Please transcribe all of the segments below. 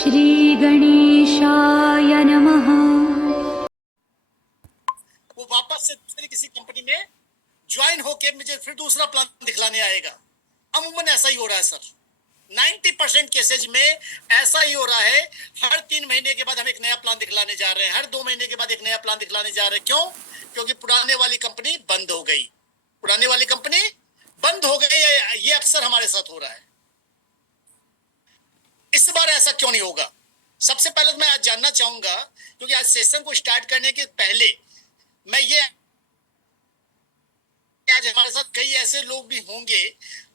श्री गणेशाय नमः। वो वापस से दूसरी किसी कंपनी में ज्वाइन होके मुझे फिर दूसरा प्लान दिखलाने आएगा। अमूमन ऐसा ही हो रहा है सर, 90% केसेज में ऐसा ही हो रहा है। हर 3 महीने के बाद हम एक नया प्लान दिखलाने जा रहे हैं, हर 2 महीने के बाद एक नया प्लान दिखलाने जा रहे हैं। क्यों? क्योंकि पुराने वाली कंपनी बंद हो गई, पुराने वाली कंपनी बंद हो गई। ये अक्सर हमारे साथ हो रहा है। इस बार ऐसा क्यों नहीं होगा? सबसे पहले तो मैं आज जानना चाहूंगा, क्योंकि आज सेशन को स्टार्ट करने के पहले मैं ये, आज हमारे साथ कई ऐसे लोग भी होंगे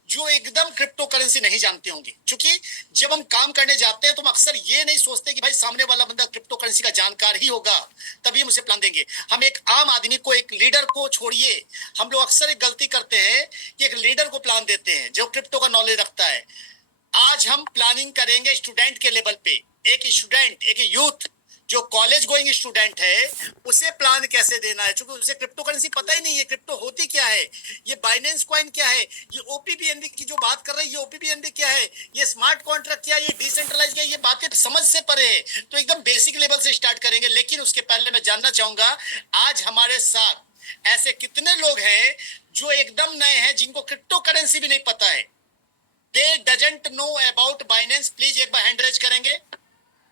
जो एकदम क्रिप्टो करेंसी नहीं जानते होंगे। क्योंकि जब हम काम करने जाते हैं तो हम अक्सर ये नहीं सोचते कि भाई सामने वाला बंदा क्रिप्टो करेंसी का जानकार ही होगा तभी हम उसे प्लान देंगे। हम एक आम आदमी को, एक लीडर को छोड़िए, हम लोग अक्सर एक गलती करते हैं कि एक लीडर को प्लान देते हैं जो क्रिप्टो का नॉलेज रखता है। आज हम प्लानिंग करेंगे स्टूडेंट के लेवल पे। एक स्टूडेंट, एक यूथ जो कॉलेज गोइंग स्टूडेंट है, उसे प्लान कैसे देना है, क्योंकि उसे क्रिप्टो करेंसी पता ही नहीं है। क्रिप्टो होती क्या है, ये बाइनेंस कॉइन क्या है, ये ओपीबीएनबी की जो बात कर रहे हैं, ये ओपीबीएनबी क्या है, ये स्मार्ट कॉन्ट्रैक्ट क्या है, ये डिसेंट्रलाइज क्या है, ये बातें समझ से परे है। तो एकदम बेसिक लेवल से स्टार्ट करेंगे। लेकिन उसके पहले मैं जानना चाहूंगा, आज हमारे साथ ऐसे कितने लोग हैं जो एकदम नए हैं, जिनको क्रिप्टो करेंसी भी नहीं पता है। They doesn't know about Binance, please एक बार हैंड रेज करेंगे।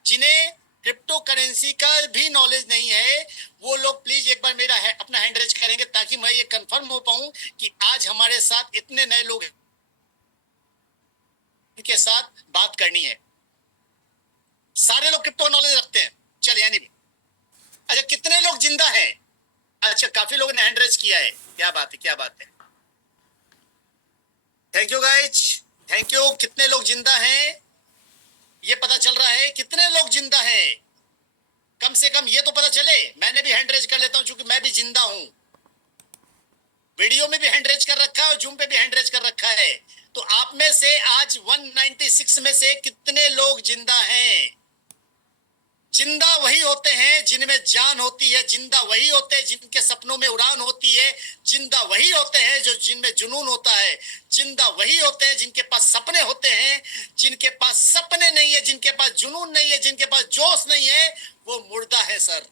जिन्हें क्रिप्टो करेंसी का भी नॉलेज नहीं है वो लोग प्लीज एक बार मेरा अपना हैंड रेज करेंगे, ताकि मैं ये कंफर्म हो पाऊं कि आज हमारे साथ इतने नए लोग हैं इनके साथ बात करनी है। सारे लोग क्रिप्टो नॉलेज रखते हैं, चल यानी भी। अच्छा, कितने लोग जिंदा हैं? अच्छा, काफी लोगों ने हैंड रेज किया है, क्या बात है, क्या बात है। Thank you guys, thank you. कितने लोग जिंदा हैं ये पता चल रहा है, कितने लोग जिंदा हैं कम से कम ये तो पता चले। मैंने भी हैंड रेज कर लेता हूं क्योंकि मैं भी जिंदा हूं। वीडियो में भी हैंड रेज कर रखा है और जूम पे भी हैंड रेज कर रखा है। तो आप में से आज 196 में से कितने लोग जिंदा हैं? जिंदा वही होते हैं जिनमें जान होती है, जिंदा वही होते हैं जिनके सपनों में उड़ान होती है, जिंदा वही होते हैं जो जिनमें जुनून होता है, जिंदा वही होते हैं जिनके पास सपने होते हैं। जिनके पास सपने नहीं है, जिनके पास जुनून नहीं है, जिनके पास जोश नहीं है, वो मुर्दा है सर।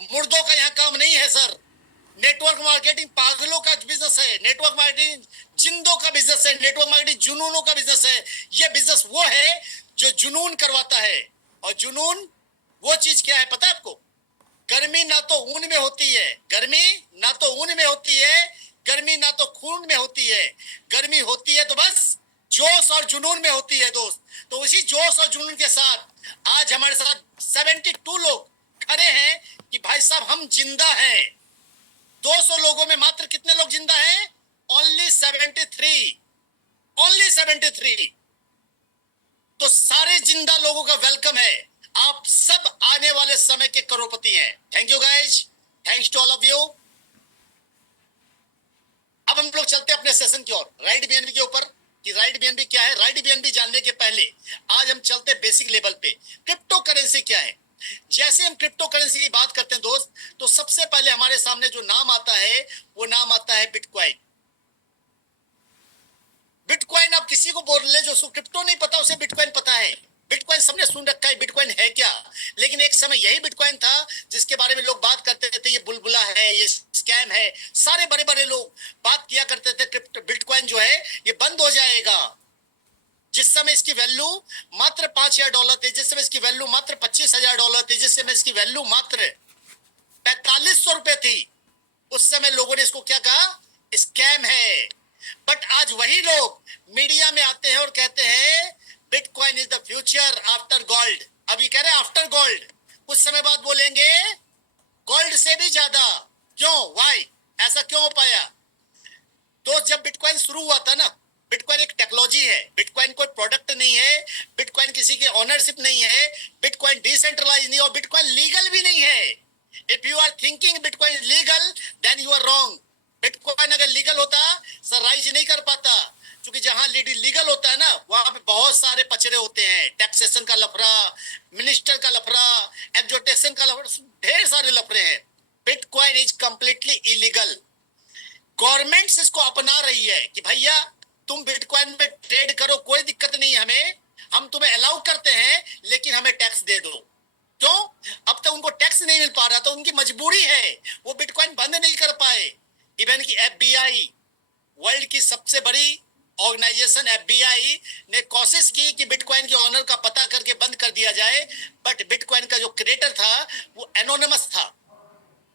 मुर्दों का यहाँ काम नहीं है सर। नेटवर्क मार्केटिंग पागलों का बिजनेस है, नेटवर्क मार्केटिंग जिंदों का बिजनेस है, नेटवर्क मार्केटिंग जुनूनों का बिजनेस है। ये बिजनेस वो है जो जुनून करवाता है। और जुनून वो चीज क्या है पता है आपको? गर्मी ना तो ऊन में होती है, गर्मी ना तो ऊन में होती है, गर्मी ना तो खून में होती है, गर्मी होती है तो बस जोश और जुनून में होती है दोस्त। तो उसी जोश और जुनून के साथ आज हमारे साथ 72 लोग खड़े हैं कि भाई साहब हम जिंदा हैं। 200 लोगों में मात्र कितने लोग जिंदा हैं? Only 73, only 73। तो सारे जिंदा लोगों का वेलकम है। आप सब आने वाले समय के करोड़पति हैं। Thank you guys, thanks to all of you. अब हम लोग चलते हैं अपने सेशन की ओर, राइट बीएनबी के ऊपर, कि राइट बीएनबी क्या है। राइट बीएनबी जानने के पहले आज हम चलते हैं बेसिक लेवल पे, क्रिप्टो करेंसी क्या है। जैसे हम क्रिप्टो करेंसी की बात करते हैं दोस्त, तो सबसे पहले हमारे सामने जो नाम आता है वो नाम आता है बिटकॉइन। बिटकॉइन आप किसी को बोल ले जो उसको क्रिप्टो नहीं पता, उसे बिटकॉइन पता है। बिटकॉइन सबने सुन रखा है, बिटकॉइन है क्या। लेकिन एक समय यही बिटकॉइन था जिसके बारे में लोग बात करते थे ये बुलबुला है, ये स्कैम है। सारे बड़े बड़े लोग बात किया करते थे क्रिप्टो बिटकॉइन जो है ये बंद हो जाएगा। जिस समय इसकी वैल्यू मात्र $5,000 थी, जिस समय इसकी वैल्यू मात्र $25,000 थी, जिस समय इसकी वैल्यू मात्र 4500 रुपए थी, उस समय लोगों ने इसको क्या कहा? स्कैम है। बट आज वही लोग मीडिया में आते हैं और कहते हैं bitcoin is the future after gold. अभी कह रहे हैं आफ्टर गोल्ड, कुछ समय बाद बोलेंगे गोल्ड से भी ज्यादा। क्यों? वाई? ऐसा क्यों हो पाया? तो जब बिटकॉइन शुरू हुआ था ना, बिटकॉइन एक टेक्नोलॉजी है, बिटकॉइन कोई प्रोडक्ट नहीं है, बिटकॉइन किसी की ओनरशिप नहीं है, बिटकॉइन डिसेंट्रलाइज नहीं, और बिटकॉइन लीगल भी नहीं है। If you are thinking bitcoin is legal then you are wrong. Bitcoin अगर लीगल होता सर राइज नहीं कर पाता, क्योंकि जहां लीगल होता है ना वहां पे बहुत सारे पचड़े होते हैं। टैक्सेशन का लफड़ा, मिनिस्टर का लफड़ा, एक्जोटेशन का लफड़ा, ढेर सारे लफड़े हैं। Bitcoin is completely illegal. Government इसको अपना रही है कि भैया तुम बिटकॉइन में ट्रेड करो, कोई दिक्कत नहीं है हमें, हम तुम्हें अलाउ करते हैं लेकिन हमें टैक्स दे दो। क्यों? अब तक उनको टैक्स नहीं मिल पा रहा, तो उनकी मजबूरी है, वो बिटकॉइन बंद नहीं कर पाए। इवन की एफबीआई, वर्ल्ड की सबसे बड़ी ऑर्गेनाइजेशन एफबीआई ने कोशिश की कि बिटकॉइन के ऑनर का पता करके बंद कर दिया जाए, बट बिटकॉइन का जो क्रिएटर था वो एनोनिमस था।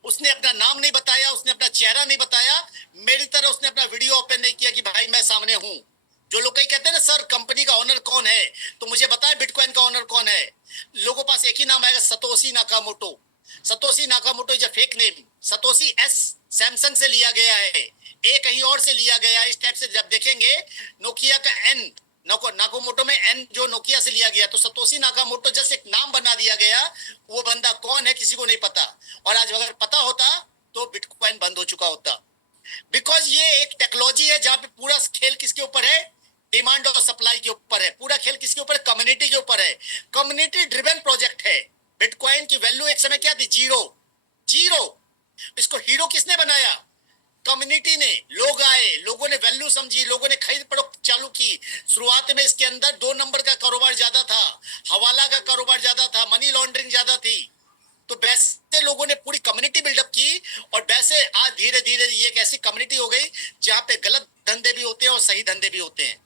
उसने अपना नाम नहीं बताया, उसने अपना चेहरा नहीं बताया, मेरी तरह उसने अपना वीडियो ओपन नहीं किया कि भाई मैं सामने हूं। जो लोग कहीं कहते हैं ना सर कंपनी का ओनर कौन है, तो मुझे बताएं बिटकॉइन का ओनर कौन है। लोगों पास एक ही नाम आएगा, Satoshi Nakamoto. Satoshi Nakamoto is a fake name. Satoshi S Samsung से लिया गया है, ए कहीं और से लिया गया है। इस टाइप से जब देखेंगे नोकिया का एन, नाकामोटो में एन जो नोकिया से लिया गया, तो सतोशी नाकामोटो जस्ट एक नाम बना दिया गया। वो बंदा कौन है किसी को नहीं पता, और आज अगर पता होता तो बिटकॉइन बंद हो चुका होता। बिकॉज ये एक टेक्नोलॉजी है जहां पे पूरा खेल किसके ऊपर है, डिमांड और सप्लाई के ऊपर है। पूरा खेल किसके ऊपर है, कम्युनिटी के ऊपर है। कम्युनिटी ड्रिवन प्रोजेक्ट है। बिटकॉइन की वैल्यू एक समय क्या थी, जीरो। जीरो। इसको हीरो किसने बनाया, कम्युनिटी ने। लोग आए, लोगों ने वैल्यू समझी, लोगों ने खरीद फरोख्त चालू की। शुरुआत में इसके अंदर 2 नंबर का कारोबार ज्यादा था, हवाला का कारोबार ज्यादा था, मनी लॉन्ड्रिंग ज्यादा थी। तो वैसे लोगों ने पूरी कम्युनिटी बिल्डअप की, और वैसे आज धीरे धीरे ये एक ऐसी कम्युनिटी हो गई जहां पे गलत धंधे भी होते हैं और सही धंधे भी होते हैं।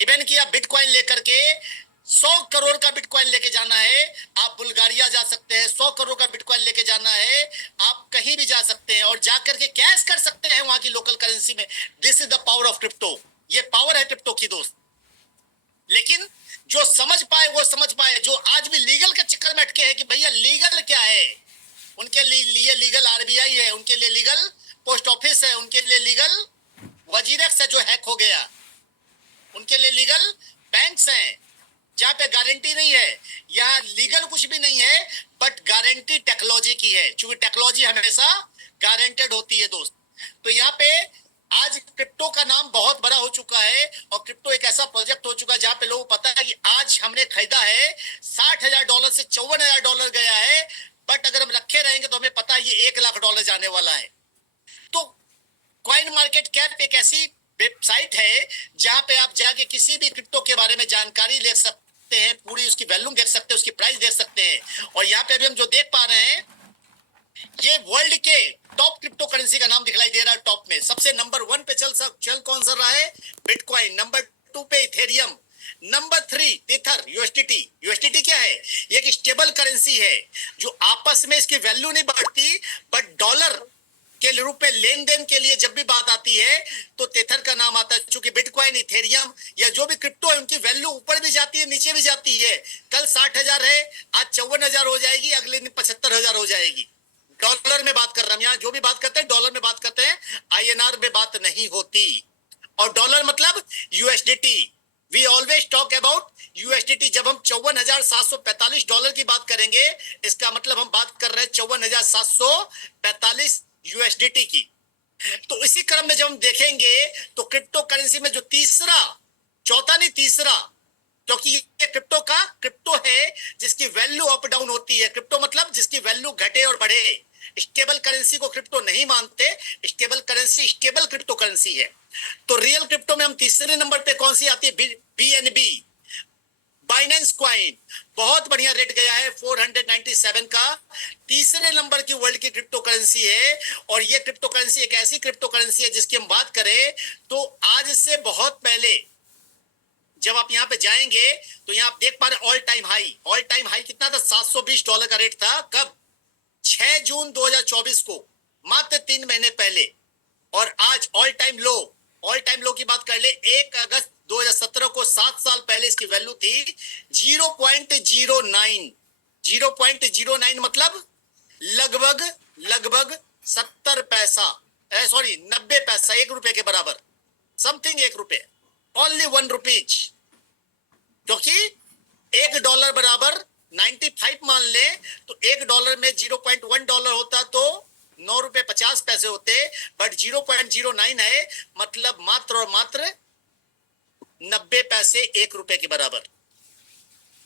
इवन कि आप बिटकॉइन लेकर के 100 करोड़ का बिटकॉइन लेके जाना है, आप बुल्गारिया जा सकते हैं। 100 करोड़ का बिटकॉइन लेके जाना है, आप कहीं भी जा सकते हैं और जाकर के कैश कर सकते हैं वहां की लोकल करेंसी में। This is the power of crypto. ये पावर है क्रिप्टो की दोस्त। लेकिन जो समझ पाए वो समझ पाए, जो आज भी लीगल के चक्कर में अटके हैं कि भैया लीगल क्या है, उनके लिए लीगल आरबीआई है, उनके लिए लीगल पोस्ट ऑफिस है, उनके लिए लीगल वजीरेक्स है जो हैक हो गया, उनके लिए लीगल बैंक्स हैं जहां पे गारंटी नहीं है। यहाँ लीगल कुछ भी नहीं है, बट गारंटी टेक्नोलॉजी की है, क्योंकि टेक्नोलॉजी हमेशा गारंटेड होती है दोस्त। तो यहाँ पे आज क्रिप्टो का नाम बहुत बड़ा हो चुका है, और क्रिप्टो एक ऐसा प्रोजेक्ट हो चुका है जहां पे लोगों को पता है कि आज हमने खरीदा है $60,000 से $54,000 गया है, बट अगर हम रखे रहेंगे तो हमें पता है ये $1,00,000 जाने वाला है। तो कॉइन मार्केट कैप एक ऐसी वेबसाइट है जहां पे आप जाके किसी भी क्रिप्टो के बारे में जानकारी ले सकते हैं, पूरी उसकी वैल्यू देख सकते हैं, उसकी प्राइस देख सकते हैं। और यहाँ पे अभी हम जो देख पा रहे हैं, ये वर्ल्ड के टॉप क्रिप्टो करेंसी का नाम दिखाई दे रहा है। टॉप में सबसे नंबर 1 पे चल कौन सा रहा है, बिटकॉइन। नंबर 2 पे Ethereum. Number 3 tether USDT. USDT क्या है, ये एक स्टेबल करेंसी है जो आपस में इसकी वैल्यू नहीं बढ़ती, बट डॉलर के रूप में लेन देन के लिए जब भी बात आती है तो टेथर का नाम आता है। चूंकि बिटकॉइन, इथेरियम या जो भी क्रिप्टो है उनकी वैल्यू ऊपर भी जाती है नीचे भी जाती है। कल 60,000 है, आज 54,000 हो जाएगी, अगले दिन 75,000 हो जाएगी। डॉलर में बात कर रहा हूं, यहाँ जो भी बात करते हैं डॉलर में बात करते हैं, आईएनआर में बात नहीं होती। और डॉलर मतलब USDT. We always talk about USDT. जब हम $54,745 की बात करेंगे, इसका मतलब हम बात कर रहे हैं 54,745 यूएसडीटी की। तो इसी क्रम में जब हम देखेंगे तो क्रिप्टो करेंसी में जो तीसरा, चौथा नहीं तीसरा, क्योंकि ये क्रिप्टो है जिसकी वैल्यू अप डाउन होती है। क्रिप्टो मतलब जिसकी वैल्यू घटे और बढ़े। स्टेबल करेंसी को क्रिप्टो नहीं मानते, stable currency stable crypto currency है। तो रियल क्रिप्टो में हम तीसरे नंबर पे कौन सी आती है, बीएनबी, बाइनेंस कॉइन। बहुत बढ़िया रेट गया है 497 का। तीसरे नंबर की वर्ल्ड की क्रिप्टो करेंसी है, और ये क्रिप्टो करेंसी एक ऐसी क्रिप्टो करेंसी है जिसकी हम बात करें तो आज से बहुत पहले जब आप यहाँ पे जाएंगे तो यहाँ आप देख पा रहे ऑल टाइम हाई कितना था, $720 का रेट था। कब, 6 जून 2024 को, मात्र 3 महीने पहले। और आज ऑल टाइम लो की बात कर ले, 1 अगस्त 2017 को, 7 साल पहले इसकी वैल्यू थी 0.09। 0.09 मतलब लगभग 70 पैसा, सॉरी 90 पैसा, 1 रुपए के बराबर, समथिंग 1 रुपए, ओनली 1 रुपीज। क्योंकि $1 बराबर 95 मान ले, तो $1 में $0.1 होता तो 9 रुपए 50 पैसे होते, बट 0.09 है, मतलब मात्र और मात्र 90 पैसे 1 रुपए के बराबर।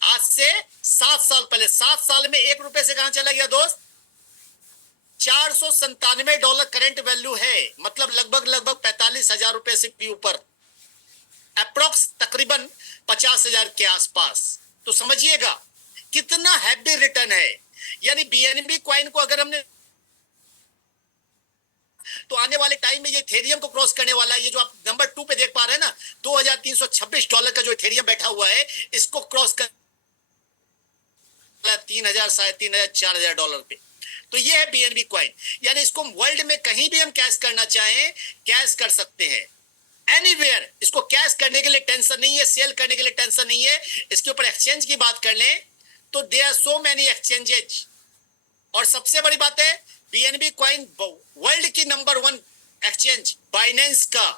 आज से 7 साल पहले, 7 साल में 1 रुपए से कहां चला गया दोस्त, $497 करंट वैल्यू है, मतलब लगभग 45,000 रुपए से भी ऊपर। अप्रोक्स तकरीबन 50,000 के आसपास। तो समझिएगा कितना हैवी रिटर्न है। यानी बीएनबी क्वाइन को अगर हमने, तो आने वाले टाइम में ये इथेरियम को क्रॉस करने वाला है। ये जो आप नंबर 2 पे देख पा रहे हैं ना, $2,326 का जो इथेरियम बैठा हुआ है, इसको क्रॉस कर 3,000, $3,500, $4,000 पे। तो ये है बीएनबी क्वाइन। यानी इसको वर्ल्ड में कहीं भी हम कैश करना चाहें, कैश कर सकते हैं, एनीवेयर। इसको कैश करने के लिए टेंशन नहीं है, सेल करने के लिए टेंशन नहीं है। इसके ऊपर एक्सचेंज की बात कर लें तो there are so many exchanges. और सबसे बड़ी बात है, बीएनबी क्वाइन वर्ल्ड की नंबर 1 एक्सचेंज बाइनेंस का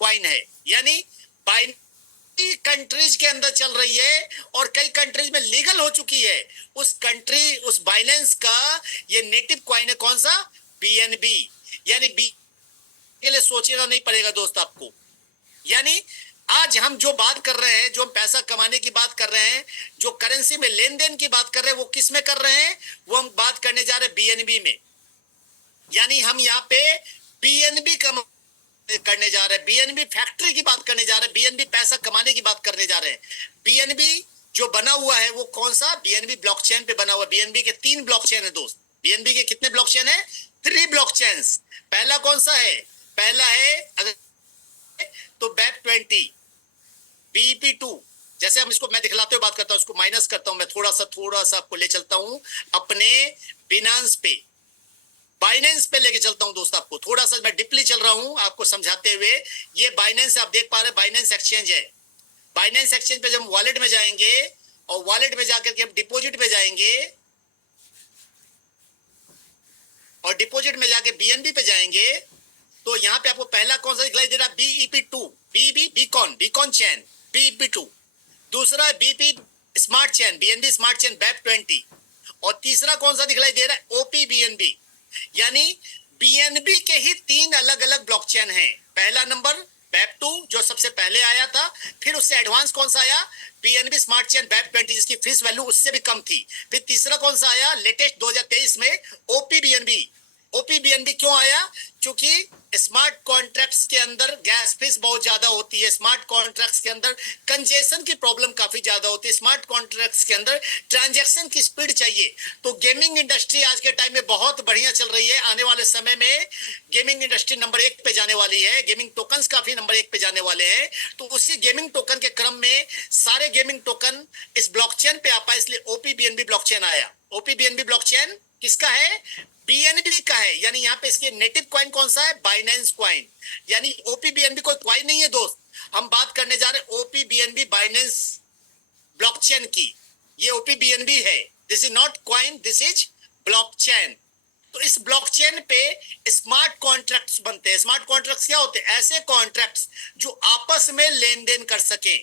क्वाइन है। यानी बाइनेंस कंट्रीज के अंदर चल रही है और कई कंट्रीज में लीगल हो चुकी है। उस बाइनेंस का ये नेटिव क्वाइन है। कौन सा? बीएनबी। यानी बी के लिए सोचना नहीं पड़ेगा दोस्त आपको। यानी आज हम जो बात कर रहे हैं, जो हम पैसा कमाने की बात कर रहे हैं, जो करेंसी में लेन देन की बात कर रहे हैं, वो किस में कर रहे हैं? वो हम बात करने जा रहे हैं बीएनबी में। यानी हम यहाँ पे बीएनबी करने जा रहे हैं, बीएनबी फैक्ट्री की बात करने जा रहे हैं, बीएनबी पैसा कमाने की बात करने जा रहे हैं। बीएनबी जो बना हुआ है वो कौन सा? बीएनबी ब्लॉकचेन पे बना हुआ। बीएनबी के 3 ब्लॉकचेन है दोस्त। बीएनबी के कितने ब्लॉकचेन है? 3 ब्लॉकचेन्स। पहला कौन सा है? पहला है अगर तो BEP20, BEP2। जैसे हम इसको, मैं दिखलाते हुए बात करता हूं, इसको माइनस करता हूं, मैं थोड़ा सा आपको ले चलता हूं अपने बिनांस पे, बाइनेंस पे लेके चलता हूं दोस्त आपको। थोड़ा सा मैं डिपली चल रहा हूं आपको समझाते हुए। ये बाइनेंस आप देख पा रहे हैं, बाइनेंस एक्सचेंज है। बाइनेंस एक्सचेंज पे जब हम वॉलेट में जाएंगे और वॉलेट में जाकर के हम डिपॉजिट पे जाएंगे और डिपॉजिट में जाके बीएनबी पे जाएंगे, तो यहाँ पे आपको पहला कौन सा दिखाई दे रहा है? BEP2, बीकॉन चैन, BEP2। दूसरा है बीपी स्मार्ट चैन, बीएनबी स्मार्ट चैन BEP20। और तीसरा कौन सा दिखाई दे रहा है? OPBNB। यानी बीएनबी के ही 3 अलग अलग ब्लॉकचेन हैं। पहला नंबर BEP2 जो सबसे पहले आया था, फिर उससे एडवांस कौन सा आया? बीएनबी स्मार्ट चेन BEP20 जिसकी फेस वैल्यू उससे भी कम थी। फिर तीसरा कौन सा आया लेटेस्ट 2023 में? OPBNB। OPBNB क्यों आया? क्योंकि स्मार्ट कॉन्ट्रैक्ट्स के अंदर गैस फीस बहुत ज्यादा होती है, स्मार्ट कॉन्ट्रैक्ट्स के अंदर कंजेशन की प्रॉब्लम काफी ज्यादा होती है, स्मार्ट कॉन्ट्रैक्ट्स के अंदर ट्रांजैक्शन की स्पीड चाहिए। तो गेमिंग इंडस्ट्री आज के टाइम में बहुत बढ़िया चल रही है। आने वाले समय में गेमिंग इंडस्ट्री नंबर 1 पे जाने वाली है, गेमिंग टोकन्स काफी नंबर 1 पे जाने वाले हैं। तो उसी गेमिंग टोकन के क्रम में सारे गेमिंग टोकन इस ब्लॉकचेन पे आ पाए, इसलिए OPBNB ब्लॉकचेन आया। OPBNB ब्लॉकचेन किसका है? बीएनबी का है। यानी यहाँ पे इसके नेटिव क्वाइन कौन सा है? Binance coin. यानी OPBNB कोई क्वाइन नहीं है दोस्त, हम बात करने जा रहे हैं OPBNB बाइनेंस ब्लॉकचेन की। ये OPBNB है, this is not coin, this is blockchain. तो इस ब्लॉकचेन पे स्मार्ट कॉन्ट्रैक्ट्स बनते हैं। स्मार्ट कॉन्ट्रैक्ट्स क्या होते हैं? ऐसे कॉन्ट्रैक्ट्स जो आपस में लेन देन कर सके।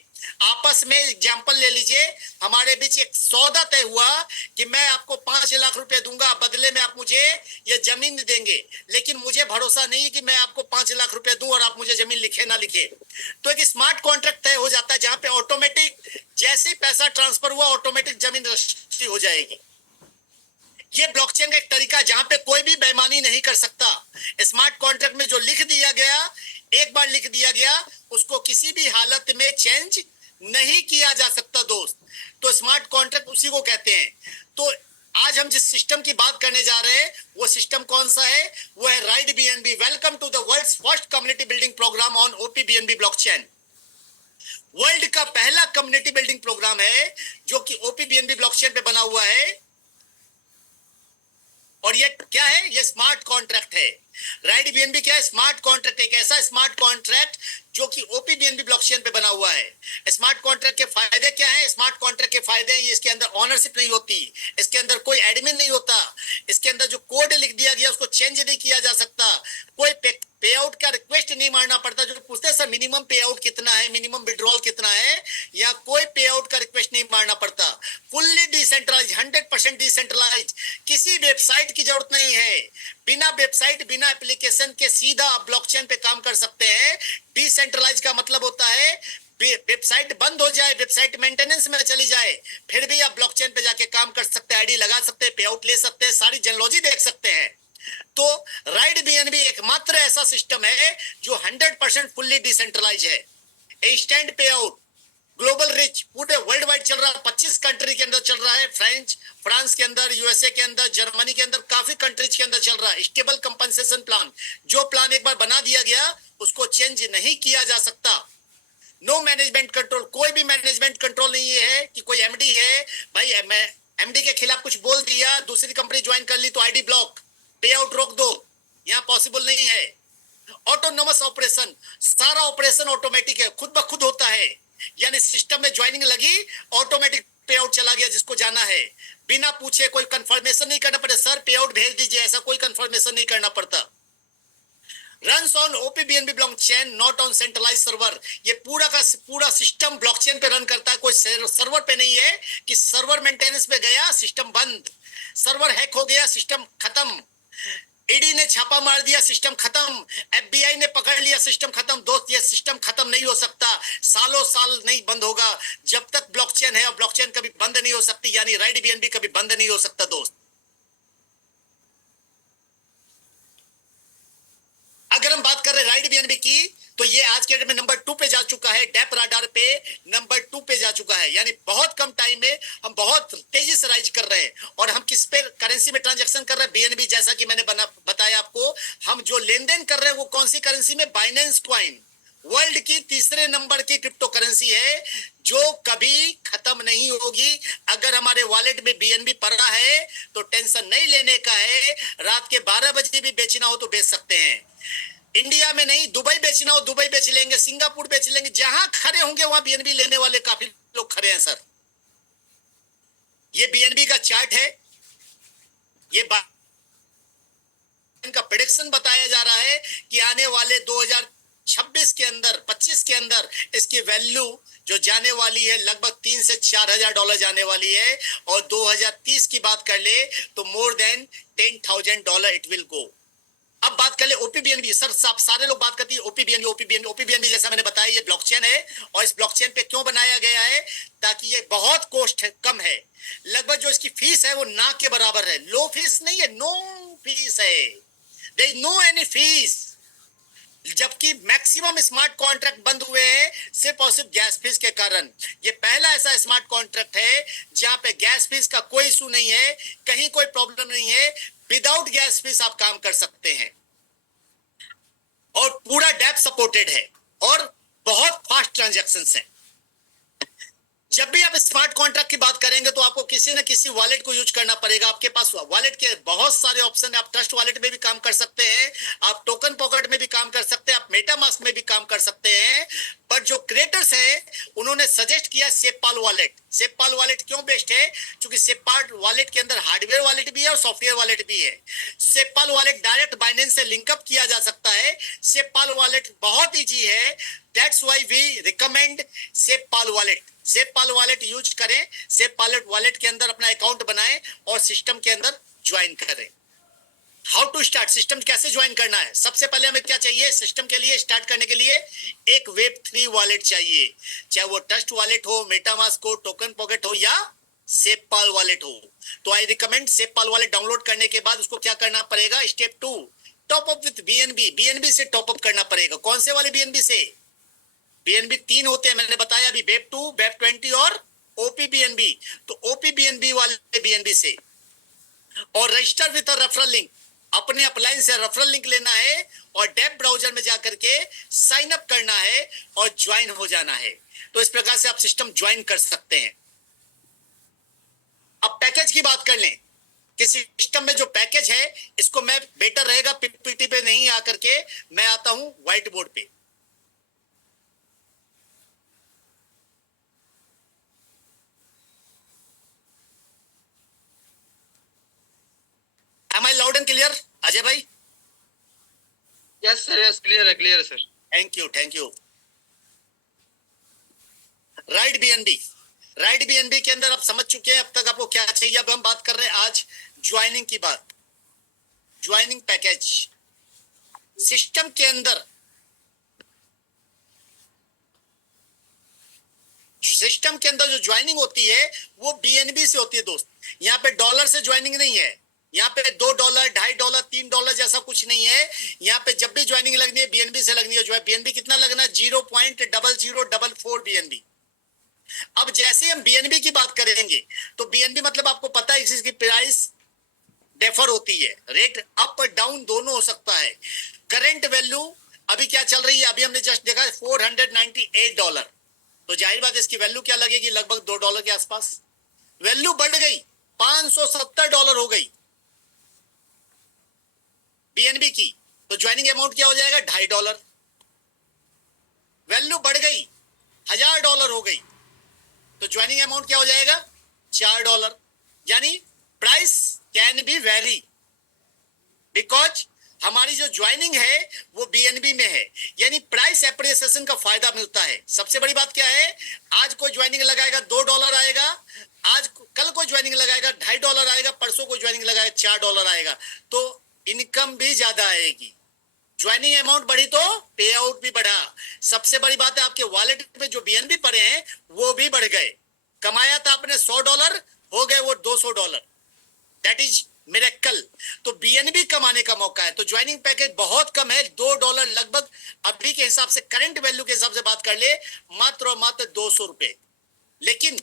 आपस में एग्जांपल ले लीजिए, हमारे बीच एक सौदा तय हुआ कि मैं आपको 5 लाख रुपए दूंगा, बदले में आप मुझे ये जमीन देंगे, लेकिन मुझे भरोसा नहीं है कि मैं आपको 5 लाख रुपए दूं और आप मुझे जमीन लिखे ना लिखे। तो एक स्मार्ट कॉन्ट्रैक्ट तय हो जाता है जहां पे ऑटोमेटिक जैसे ही पैसा ट्रांसफर हुआ ऑटोमेटिक जमीन रजिस्ट्री हो जाएगी। ये ब्लॉकचेन का एक तरीका जहां पे कोई भी बेईमानी नहीं कर सकता। स्मार्ट कॉन्ट्रैक्ट में जो लिख दिया गया, एक बार लिख दिया गया, उसको किसी भी हालत में चेंज नहीं किया जा सकता दोस्त। तो स्मार्ट कॉन्ट्रैक्ट उसी को कहते हैं। तो आज हम जिस सिस्टम की बात करने जा रहे हैं वो सिस्टम कौन सा है? वो है ride BNB. Welcome to the world's first community building program on OPBNB blockchain. World का पहला कम्युनिटी बिल्डिंग प्रोग्राम है जो कि OPBNB ब्लॉकचेन पे बना हुआ है। और ये क्या है? ये स्मार्ट कॉन्ट्रैक्ट है। राइड बीएनबी क्या है? स्मार्ट कॉन्ट्रैक्ट, एक ऐसा स्मार्ट कॉन्ट्रैक्ट जो कि OPBNB ब्लॉकचेन पे बना हुआ है। स्मार्ट कॉन्ट्रैक्ट के फायदे क्या हैं? स्मार्ट कॉन्ट्रैक्ट के फायदे हैं, इसके अंदर ओनरशिप नहीं होती, इसके अंदर कोई एडमिन नहीं होता, इसके अंदर जो कोड लिख दिया गया उसको चेंज नहीं किया जा सकता, कोई पे आउट का रिक्वेस्ट नहीं मारना पड़ता। जो पूछते हैं सर मिनिमम पे आउट कितना है, मिनिमम विड्रॉल कितना है, या कोई पे आउट का रिक्वेस्ट नहीं मारना पड़ता। फुल्ली डिसेंट्रलाइज, 100% डिसेंट्रलाइज, किसी वेबसाइट की जरूरत नहीं है। बिना वेबसाइट बिना एप्लीकेशन के सीधा आप ब्लॉकचेन पे काम कर सकते हैं। डिसेंट्रलाइज का मतलब होता है वेबसाइट बंद हो जाए, वेबसाइट मेंटेनेंस में चली जाए, फिर भी आप ब्लॉकचेन पे जाके काम कर सकते हैं, आईडी लगा सकते हैं, पे आउट ले सकते हैं, सारी जनलॉजी देख सकते हैं। तो राइड बीएनबी एकमात्र ऐसा सिस्टम है जो 100% फुल्ली डिसेंट्रलाइज है। इंस्टेंट पे आउट, ग्लोबल रिच, पूरे वर्ल्ड वाइड चल रहा है, 25 कंट्री के अंदर चल रहा है, फ्रांस के अंदर, यूएसए के अंदर, जर्मनी के अंदर, काफी कंट्रीज के अंदर चल रहा है स्टेबल कंपनसेशन प्लान। जो प्लान एक बार बना दिया गया उसको चेंज नहीं किया जा सकता। नो मैनेजमेंट कंट्रोल, कोई भी मैनेजमेंट कंट्रोल नहीं है कि कोई एमडी है भाई, मैं एमडी के खिलाफ कुछ बोल दिया, दूसरी कंपनी ज्वाइन कर ली तो आईडी ब्लॉक, पे आउट रोक दो, यहां पॉसिबल नहीं है। ऑटोनोमस ऑपरेशन, सारा ऑपरेशन ऑटोमेटिक है, खुद ब खुद होता है, यानी सिस्टम में ज्वाइनिंग लगी, ऑटोमेटिक पे आउट चला गया जिसको जाना है, बिना पूछे, कोई कंफर्मेशन नहीं करना पड़ता, सर पे आउट भेज दीजिए, ऐसा कोई कंफर्मेशन नहीं करना पड़ता। Runs on OPBNB blockchain, not on centralized server। ये पूरा का पूरा सिस्टम ब्लॉकचेन पे रन करता है, कोई सर्वर पे नहीं है कि सर्वर मेंटेनेंस पे गया सिस्टम बंद, सर्वर हैक हो गया सिस्टम खत्म, ईडी ने छापा मार दिया सिस्टम खत्म, एफबीआई ने पकड़ लिया सिस्टम खत्म। दोस्त ये सिस्टम खत्म नहीं हो सकता, सालों साल नहीं बंद होगा जब तक ब्लॉकचेन है, और ब्लॉकचेन कभी बंद नहीं हो सकती, यानी राइट बीएनबी कभी बंद नहीं हो सकता दोस्त। अगर हम बात कर रहे हैं राइट बीएनबी की, तो ये आज के डेट में नंबर 2 पे जा चुका है, डेप राडार पे नंबर 2 पे जा चुका है, यानी बहुत कम टाइम में हम बहुत तेजी से राइज कर रहे हैं। और हम किस पे करेंसी में ट्रांजैक्शन कर रहे हैं? बीएनबी, जैसा कि मैंने बताया आपको, हम जो लेन देन कर रहे हैं वो कौन सी करेंसी में? बाइनेंस कॉइन, वर्ल्ड की तीसरे नंबर की क्रिप्टो करेंसी है जो कभी खत्म नहीं होगी। अगर हमारे वॉलेट में बीएनबी पड़ा है तो टेंशन नहीं लेने का है, रात के 12 बजे भी बेचना हो तो बेच सकते हैं। इंडिया में नहीं, दुबई बेचना हो दुबई बेच लेंगे, सिंगापुर बेच लेंगे, जहां खड़े होंगे वहां बीएनबी लेने वाले काफी लोग खड़े हैं सर। ये बीएनबी का चार्ट है, ये इनका प्रेडिक्शन बताया जा रहा है कि आने वाले 2026 के अंदर, 25 के अंदर इसकी वैल्यू जो जाने वाली है लगभग 3 से 4 हजार डॉलर जाने वाली है, और 2030 की बात कर ले तो more than $10,000 it will go. अब बात कर ले ओपीबीएनबी, सर सारे लोग बात करती है ओपीबीएनबी ओपीबीएनबी ओपीबीएनबी, जैसा मैंने बताया ये ब्लॉकचेन है, और इस ब्लॉकचेन पे क्यों बनाया गया है? ताकि ये बहुत कॉस्ट है, कम है, लगभग जो इसकी फीस है वो ना के बराबर है, लो फीस नहीं है, नो फीस है, there is no any fees. जबकि मैक्सिमम स्मार्ट कॉन्ट्रैक्ट बंद हुए हैं सिर्फ और सिर्फ गैस फीस के कारण। ये पहला ऐसा स्मार्ट कॉन्ट्रैक्ट है जहां पे गैस फीस का कोई इशू नहीं है, कहीं कोई प्रॉब्लम नहीं है, विदाउट गैस फीस आप काम कर सकते हैं, और पूरा डेप सपोर्टेड है, और बहुत फास्ट ट्रांजैक्शंस हैं। जब भी आप स्मार्ट कॉन्ट्रैक्ट की बात करेंगे तो आपको किसी न किसी वॉलेट को यूज करना पड़ेगा। आपके पास वॉलेट के बहुत सारे ऑप्शन है, आप ट्रस्ट वॉलेट में भी काम कर सकते हैं, आप टोकन पॉकेट में भी काम कर सकते हैं, आप मेटामास्क में भी काम कर सकते हैं। बट जो क्रिएटर्स हैं उन्होंने सजेस्ट किया सेपपाल वॉलेट। सेपपाल वॉलेट क्यों बेस्ट है? क्योंकि सेपपाल वॉलेट के अंदर हार्डवेयर वॉलेट भी है और सॉफ्टवेयर वॉलेट भी है। सेपपाल वॉलेट डायरेक्ट बाइनेंस से लिंकअप किया जा सकता है। सेपपाल वॉलेट बहुत ईजी है, that's why we recommend SafePal wallet. SafePal wallet use करें, सेपपाल वॉलेट के अंदर अपना अकाउंट बनाएं और सिस्टम के अंदर ज्वाइन करें। हाउ टू स्टार्ट, सिस्टम कैसे ज्वाइन करना है? सबसे पहले हमें क्या चाहिए? सिस्टम के लिए स्टार्ट करने के लिए एक Web3 वॉलेट चाहिए, चाहे वो ट्रस्ट वॉलेट हो, मेटामास्क हो, टोकन पॉकेट हो या सेपपाल वॉलेट हो। तो I recommend SafePal wallet download करने के बाद उसको क्या करना पड़ेगा? Step 2, top up with BNB. BNB से टॉप अप करना पड़ेगा। कौन से वाले बीएनबी से? बीएनबी 3 होते हैं, मैंने बताया अभी, वेब 2, वेब 20 और ओपीबीएनबी। तो ओपीबीएनबी वाले बीएनबी से, और रजिस्टर विद रेफरल लिंक, अपने अपलाइन से रेफरल लिंक लेना है और डेप ब्राउजर में जाकर के साइन अप करना है और ज्वाइन हो जाना है। तो इस प्रकार से आप सिस्टम ज्वाइन कर सकते हैं। अब पैकेज की बात कर लें कि सिस्टम में जो पैकेज है इसको मैं, बेटर रहेगा पीपीटी पे नहीं आकर के मैं आता हूं व्हाइट बोर्ड पे। Am I loud and clear, Ajay भाई? यस सर, यस, क्लियर है sir. Thank you, thank you. Right BNB, right BNB के अंदर आप समझ चुके हैं अब तक आपको क्या चाहिए। अब हम बात कर रहे हैं आज ज्वाइनिंग की बात, ज्वाइनिंग पैकेज। सिस्टम के अंदर, जो ज्वाइनिंग होती है वो बीएनबी से होती है दोस्त। यहाँ पे डॉलर से ज्वाइनिंग नहीं है, यहाँ पे $2, $2.5, $3 जैसा कुछ नहीं है। यहाँ पे जब भी ज्वाइनिंग लगनी है बीएनबी से लगनी है। जो है बीएनबी कितना लगना है? 0.0044 बीएनबी। अब जैसे हम बीएनबी की बात करेंगे तो बीएनबी मतलब आपको पता है इसकी प्राइस डेफर होती है, रेट अप डाउन दोनों हो सकता है। करंट वैल्यू अभी क्या चल रही है? अभी हमने जस्ट देखा $498, तो जाहिर बात है इसकी वैल्यू क्या लगेगी? लगभग $2 के आसपास। वैल्यू बढ़ गई, $570 हो गई बीएनबी की, तो ज्वाइनिंग अमाउंट क्या हो जाएगा? $2.5। वैल्यू बढ़ गई, $1000 हो गई, तो ज्वाइनिंग अमाउंट क्या हो जाएगा? $4। यानी price can be very, because हमारी जो ज्वाइनिंग है वो बीएनबी में है, यानी प्राइस एप्रिसिएशन का फायदा मिलता है। सबसे बड़ी बात क्या है? आज कोई ज्वाइनिंग लगाएगा $2 आएगा, आज कल कोई ज्वाइनिंग लगाएगा $2.5 आएगा, परसों कोई ज्वाइनिंग लगाएगा $4 आएगा, तो इनकम भी ज्यादा आएगी। ज्वाइनिंग अमाउंट बढ़ी तो पे आउट भी बढ़ा। सबसे बड़ी बात है आपके वॉलेट में जो बीएनबी पड़े हैं वो भी बढ़ गए। कमाया था आपने $100, हो गए वो $200। That is miracle. तो बीएनबी कमाने का मौका है। तो ज्वाइनिंग पैकेज बहुत कम है, $2 लगभग। अभी के हिसाब से करंट वैल्यू के हिसाब से बात कर ले, मात्र और मात्र ₹200। लेकिन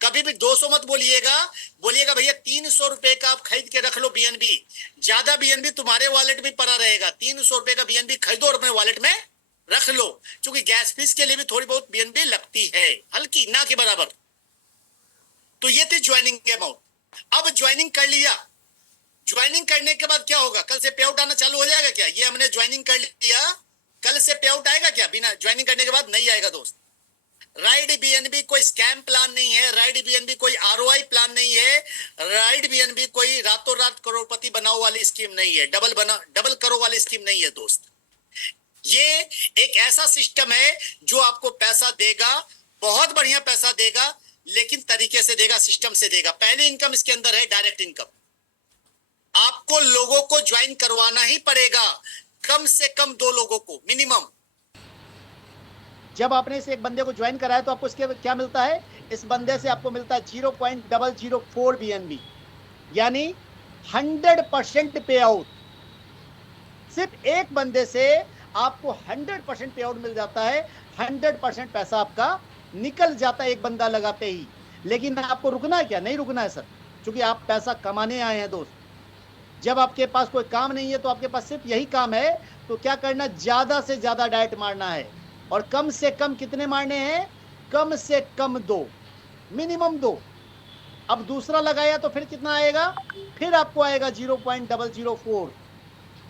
कभी भी 200 मत बोलिएगा, बोलिएगा भैया ₹300 का आप खरीद के रख लो बीएनबी। ज्यादा बीएनबी तुम्हारे वॉलेट में पड़ा रहेगा। ₹300 का बीएनबी खरीदो और अपने वॉलेट में रख लो, क्योंकि गैस फीस के लिए भी थोड़ी बहुत बीएनबी लगती है, हल्की ना के बराबर। तो ये थी ज्वाइनिंग अमाउंट। अब ज्वाइनिंग कर लिया, ज्वाइनिंग करने के बाद क्या होगा? कल से पे आउट आना चालू हो जाएगा क्या? ये हमने ज्वाइनिंग कर लिया, कल से पे आउट आएगा क्या? बिना ज्वाइनिंग करने के बाद नहीं आएगा दोस्त। राइड बीएनबी कोई स्कैम प्लान नहीं है, राइड बीएनबी कोई आरओआई प्लान नहीं है, राइड बीएनबी कोई रातों रात करोड़पति बनाओ वाली स्कीम नहीं है, डबल करो वाली स्कीम नहीं है दोस्त। ये एक ऐसा सिस्टम है जो आपको पैसा देगा, बहुत बढ़िया पैसा देगा, लेकिन तरीके से देगा, सिस्टम से देगा। पहली इनकम इसके अंदर है डायरेक्ट इनकम। आपको लोगों को ज्वाइन करवाना ही पड़ेगा, कम से कम 2 लोगों को मिनिमम। जब आपने इस एक बंदे को ज्वाइन कराया तो आपको इसके क्या मिलता है? इस बंदे से आपको मिलता है 0.004 बीएनबी, यानी 100% पे आउट। सिर्फ एक बंदे से आपको 100% पे आउट मिल जाता है, 100% पैसा आपका निकल जाता है एक बंदा लगाते ही। लेकिन आपको रुकना है क्या? नहीं रुकना है सर, क्योंकि आप पैसा कमाने आए हैं दोस्त। जब आपके पास कोई काम नहीं है तो आपके पास सिर्फ यही काम है, तो क्या करना? ज्यादा से ज्यादा डाइट मारना है। और कम से कम कितने मारने हैं? कम से कम 2, मिनिमम 2। अब दूसरा लगाया तो फिर कितना आएगा? फिर आपको आएगा 0.004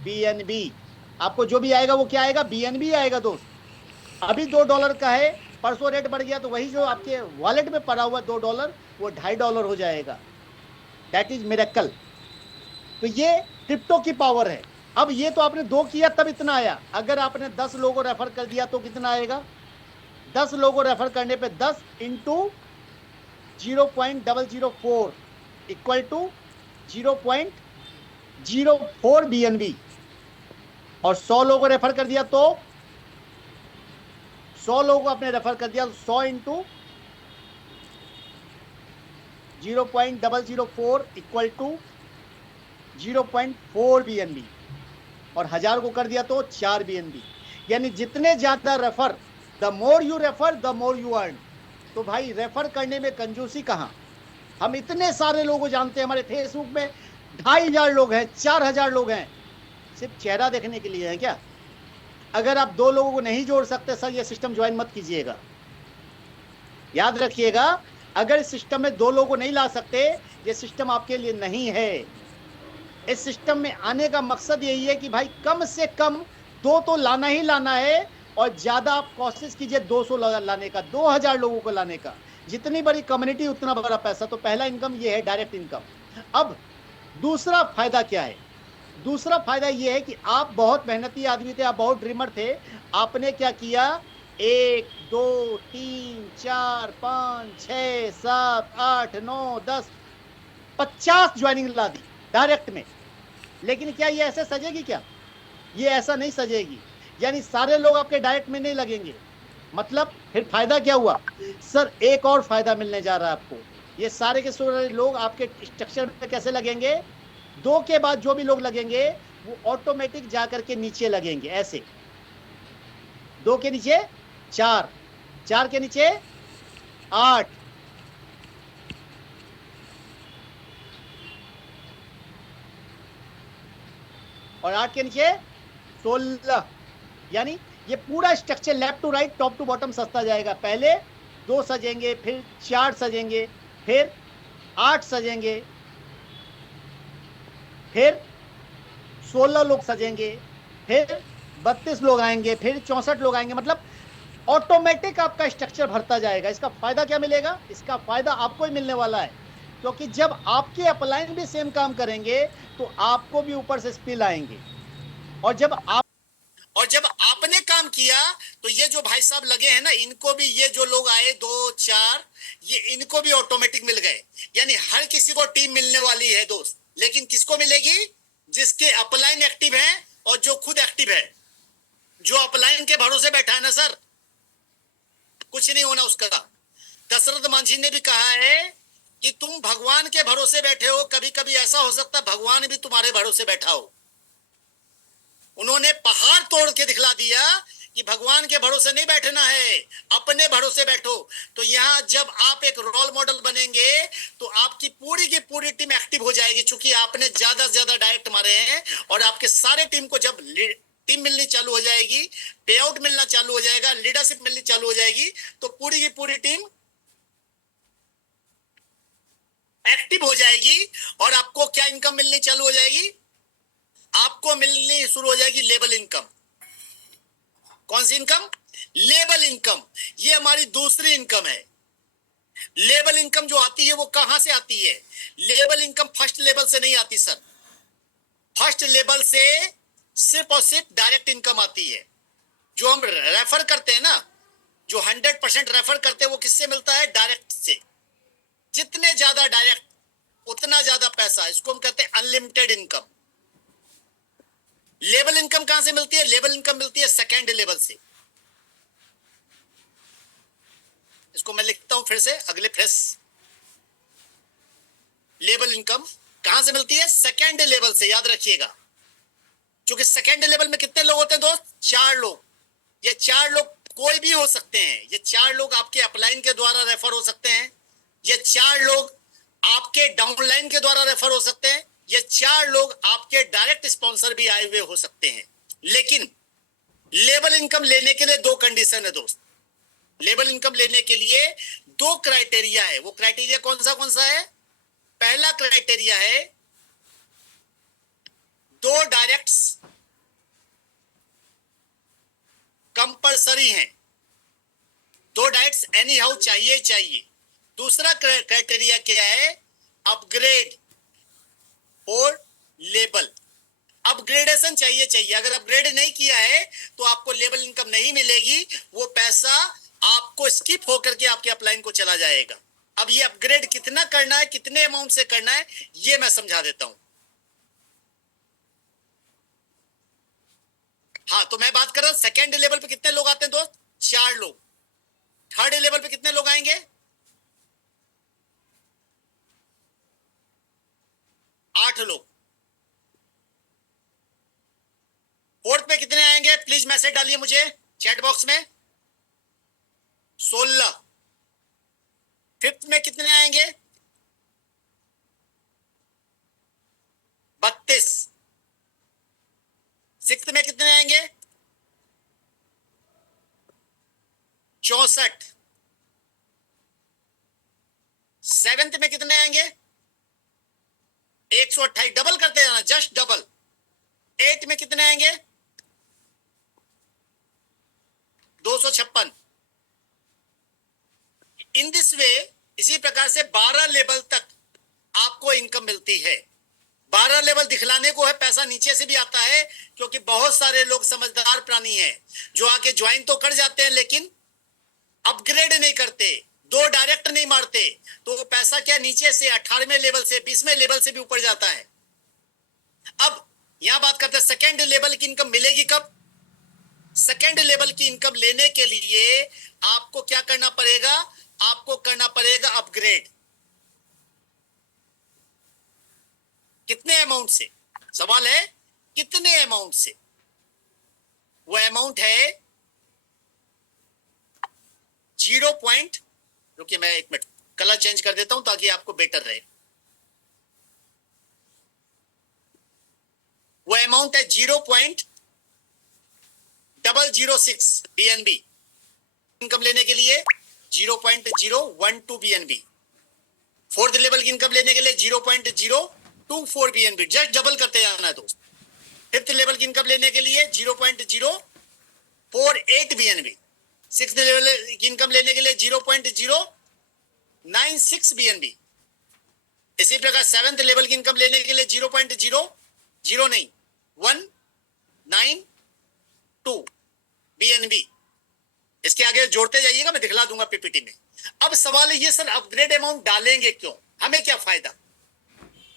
बीएनबी। आपको जो भी आएगा वो क्या आएगा? बीएनबी आएगा दोस्त। अभी $2 का है, परसों रेट बढ़ गया तो वही जो आपके वॉलेट में पड़ा हुआ $2 वो $2.5 हो जाएगा। That is miracle. तो ये क्रिप्टो की पावर है। अब ये तो आपने 2 किया तब इतना आया। अगर आपने 10 लोगों को रेफर कर दिया तो कितना आएगा? 10 लोगों को रेफर करने पे 10 इंटू 0.004 इक्वल टू 0.04 बीएनबी। और 100 लोगों को रेफर कर दिया तो 100 लोगों को आपने रेफर कर दिया तो 100 इंटू 0.004 इक्वल टू 0.4 बीएनबी। और 1000 को कर दिया तो 4 बीएनबी। यानी जितने ज्यादा refer, the more you refer the more you earn. तो भाई रेफर करने में कंजूसी कहां? हम इतने सारे लोगों को जानते हैं, हमारे फेसबुक में 2500 लोग हैं, 4000 लोग हैं, सिर्फ चेहरा देखने के लिए है क्या? अगर आप 2 लोगों को नहीं जोड़ सकते सर, ये सिस्टम ज्वाइन मत कीजिएगा। याद रखिएगा, अगर इस सिस्टम में 2 लोगों को नहीं ला सकते, ये सिस्टम आपके लिए नहीं है। इस सिस्टम में आने का मकसद यही है कि भाई कम से कम 2 तो लाना ही लाना है, और ज्यादा आप कोशिश कीजिए 200 लाने का, 2000 लोगों को लाने का। जितनी बड़ी कम्युनिटी उतना बड़ा पैसा। तो पहला इनकम ये है, डायरेक्ट इनकम। अब दूसरा फायदा क्या है? दूसरा फायदा ये है कि आप बहुत मेहनती आदमी थे, आप बहुत ड्रीमर थे। आपने क्या किया? 1 2 3 4 5 6 7 8 9 10 50 ज्वाइनिंग ला दी डायरेक्ट में। लेकिन क्या ये ऐसे सजेगी? क्या ये ऐसा नहीं सजेगी। यानी सारे लोग आपके डायरेक्ट में नहीं लगेंगे। मतलब फिर फायदा क्या हुआ सर? एक और फायदा मिलने जा रहा है आपको। ये सारे के सारे लोग आपके स्ट्रक्चर में कैसे लगेंगे? 2 के बाद जो भी लोग लगेंगे वो ऑटोमेटिक जाकर के नीचे लगेंगे ऐसे, 2 के नीचे 4, 4 के नीचे 8, और 8 के नीचे 16। यानी ये पूरा structure left to right top to bottom सजता जाएगा। पहले 2 सजेंगे, फिर 4 सजेंगे, फिर 8 सजेंगे, फिर 16 लोग सजेंगे, फिर 32 लोग आएंगे, फिर 64 लोग आएंगे। मतलब ऑटोमेटिक आपका स्ट्रक्चर भरता जाएगा। इसका फायदा क्या मिलेगा? इसका फायदा आपको ही मिलने वाला है, क्योंकि जब आपके अपलाइन भी सेम काम करेंगे तो आपको भी ऊपर से स्पिल आएंगे, और जब आपने काम किया तो ये जो भाई साहब लगे हैं ना, इनको भी, ये जो लोग आए 2 4, ये इनको भी ऑटोमेटिक मिल गए। यानी हर किसी को टीम मिलने वाली है दोस्त, लेकिन किसको मिलेगी? जिसके अपलाइन एक्टिव है और जो खुद एक्टिव है। जो अपलाइन के भरोसे बैठा है ना सर, कुछ नहीं होना उसका। दशरथ मांझी ने भी कहा है कि तुम भगवान के भरोसे बैठे हो, कभी कभी ऐसा हो सकता है भगवान भी तुम्हारे भरोसे बैठा हो। उन्होंने पहाड़ तोड़ के दिखला दिया कि भगवान के भरोसे नहीं बैठना है, अपने भरोसे बैठो। तो यहां जब आप एक रोल मॉडल बनेंगे तो आपकी पूरी की पूरी टीम एक्टिव हो जाएगी, क्योंकि आपने ज्यादा से ज्यादा डायरेक्ट मारे हैं। और आपके सारे टीम को जब टीम मिलनी चालू हो जाएगी, पे आउट मिलना चालू हो जाएगा, लीडरशिप मिलनी चालू हो जाएगी, तो पूरी की पूरी टीम एक्टिव हो जाएगी। और आपको क्या इनकम मिलनी चालू हो जाएगी? आपको मिलनी शुरू हो जाएगी लेबल इनकम। कौन सी इनकम? Label income. ये हमारी दूसरी इनकम है। लेबल इनकम जो आती है वो कहां से आती है? लेबल इनकम फर्स्ट लेवल से नहीं आती सर। फर्स्ट लेवल से सिर्फ और सिर्फ डायरेक्ट इनकम आती है। जो हम रेफर करते हैं ना, जो 100% रेफर करते हैं, वो किससे मिलता है? डायरेक्ट से। जितने ज्यादा डायरेक्ट उतना ज्यादा पैसा। इसको हम कहते हैं अनलिमिटेड इनकम। लेबल इनकम कहां से मिलती है? लेबल इनकम मिलती है सेकेंड लेवल से। इसको मैं लिखता हूं फिर से अगले फ्रेश। लेबल इनकम कहां से मिलती है? सेकेंड लेवल से, याद रखिएगा। क्योंकि सेकेंड लेवल में कितने लोग होते हैं दोस्त? 4 लोग। ये 4 लोग कोई भी हो सकते हैं। ये 4 लोग आपके अपलाइन के द्वारा रेफर हो सकते हैं। ये 4 लोग आपके डाउनलाइन के द्वारा रेफर हो सकते हैं। ये 4 लोग आपके डायरेक्ट स्पॉन्सर भी आए हुए हो सकते हैं। लेकिन लेबल इनकम लेने के लिए 2 कंडीशन है दोस्त। लेबल इनकम लेने के लिए 2 क्राइटेरिया है। वो क्राइटेरिया कौन सा है? पहला क्राइटेरिया है 2 डायरेक्ट्स कंपलसरी हैं। 2 डायरेक्ट्स एनी हाउ चाहिए। दूसरा क्राइटेरिया क्या है? अपग्रेड और लेबल। अपग्रेडेशन चाहिए। अगर अपग्रेड नहीं किया है तो आपको लेबल इनकम नहीं मिलेगी। वो पैसा आपको स्किप होकर के आपके अपलाइन को चला जाएगा। अब ये अपग्रेड कितना करना है, कितने अमाउंट से करना है, ये मैं समझा देता हूं। हाँ, तो मैं बात कर रहा हूं सेकेंड लेवल पे कितने लोग आते हैं दोस्त? 4 लोग। थर्ड लेवल पे कितने लोग आएंगे? 8 लोग। फोर्थ पे कितने आएंगे? प्लीज मैसेज डालिए मुझे चैट बॉक्स में। 16। फिफ्थ में कितने आएंगे? 32। सिक्स्थ में कितने आएंगे? 64। सेवेंथ में कितने आएंगे? 128। डबल करते जाना, जस्ट डबल। 8 में कितने आएंगे? 256। इन दिस वे, इसी प्रकार से 12 लेवल तक आपको इनकम मिलती है। 12 लेवल दिखलाने को है, पैसा नीचे से भी आता है, क्योंकि बहुत सारे लोग समझदार प्राणी हैं जो आके ज्वाइन तो कर जाते हैं लेकिन अपग्रेड नहीं करते, 2 डायरेक्ट नहीं मारते, तो वो पैसा क्या नीचे से 18वें लेवल से 20वें लेवल से भी ऊपर जाता है। अब यहां बात करते हैं सेकेंड लेवल की इनकम मिलेगी कब? सेकेंड लेवल की इनकम लेने के लिए आपको क्या करना पड़ेगा? आपको करना पड़ेगा अपग्रेड। कितने अमाउंट से? सवाल है कितने अमाउंट से? वो अमाउंट है 0 पॉइंट, रुकिए मैं एक मिनट कलर चेंज कर देता हूं ताकि आपको बेटर रहे। वो अमाउंट है 0.006 BNB। इनकम लेने के लिए 0.012 BNB। फोर्थ लेवल की इनकम लेने के लिए 0.024 BNB। जस्ट डबल करते जाना है दोस्त। फिफ्थ लेवल की इनकम लेने के लिए 0.048 BNB। सिक्स्थ लेवल की इनकम लेने के लिए 0.096 BNB। इसी प्रकार सेवेंथ लेवल की इनकम लेने के लिए 192 BNB। इसके आगे जोड़ते जाइएगा, मैं दिखला दूंगा पीपीटी में। अब सवाल ये सर अपग्रेड अमाउंट डालेंगे क्यों, हमें क्या फायदा?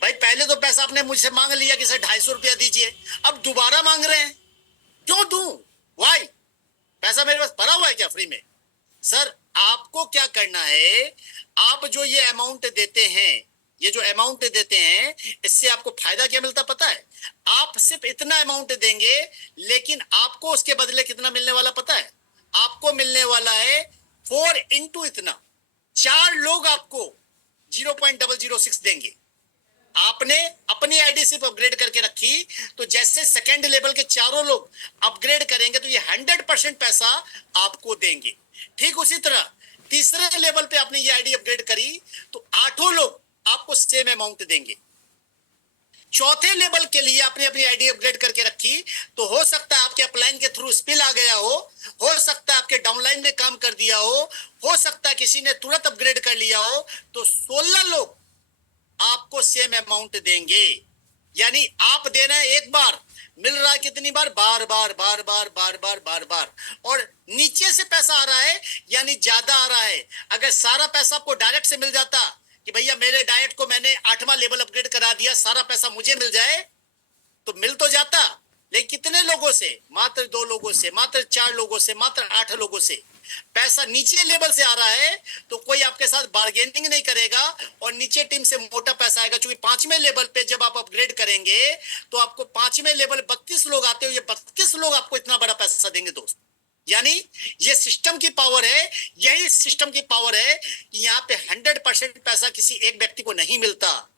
भाई पहले तो पैसा आपने मुझसे मांग लिया कि सर 250 रुपया दीजिए, अब दोबारा मांग रहे हैं, क्यों दूं? वाई? पैसा मेरे पास भरा हुआ है क्या फ्री में? सर आपको क्या करना है, आप जो ये अमाउंट देते हैं, ये जो अमाउंट देते हैं, इससे आपको फायदा क्या मिलता पता है? आप सिर्फ इतना अमाउंट देंगे, लेकिन आपको उसके बदले कितना मिलने वाला पता है? आपको मिलने वाला है 4 इंटू इतना। 4 लोग आपको 0.006 देंगे। आपने अपनी आईडी सिर्फ अपग्रेड करके रखी, तो जैसे सेकेंड लेवल के चारों लोग अपग्रेड करेंगे तो ये 100% पैसा आपको देंगे। ठीक उसी तरह तीसरे लेवल पे आपने ये आईडी अपग्रेड करी तो 8 लोग आपको सेम अमाउंट देंगे। चौथे लेवल के लिए आपने अपनी आईडी अपग्रेड करके रखी, तो हो सकता है आपके अपलाइन के थ्रू स्पिल आ गया हो सकता है आपके डाउनलाइन ने काम कर दिया हो सकता है किसी ने तुरंत अपग्रेड कर लिया हो, तो 16 लोग आपको सेम अमाउंट देंगे। यानी आप दे रहे हैं एक बार, मिल रहा है कितनी बार? बार बार बार बार बार बार बार बार। और नीचे से पैसा आ रहा है, यानी ज्यादा आ रहा है। अगर सारा पैसा आपको डायरेक्ट से मिल जाता कि भैया मेरे डायरेक्ट को मैंने 8वां लेवल अपग्रेड करा दिया, सारा पैसा मुझे मिल जाए, तो मिल तो जाता। लेकिन कितने लोगों से? मात्र 2 लोगों से, मात्र 4 लोगों से, मात्र 8 लोगों से। पैसा नीचे लेवल से आ रहा है तो कोई आपके साथ बार्गेनिंग नहीं करेगा और नीचे टीम से मोटा पैसा आएगा। क्योंकि 5वें लेवल पे जब आप अपग्रेड करेंगे तो आपको 5वें लेवल 32 लोग आते हो, ये 32 लोग आपको इतना बड़ा पैसा देंगे दोस्त। यानी ये सिस्टम की पावर है, यही सिस्टम की पावर है कि यहाँ पे 100% पैसा किसी एक व्यक्ति को नहीं मिलता।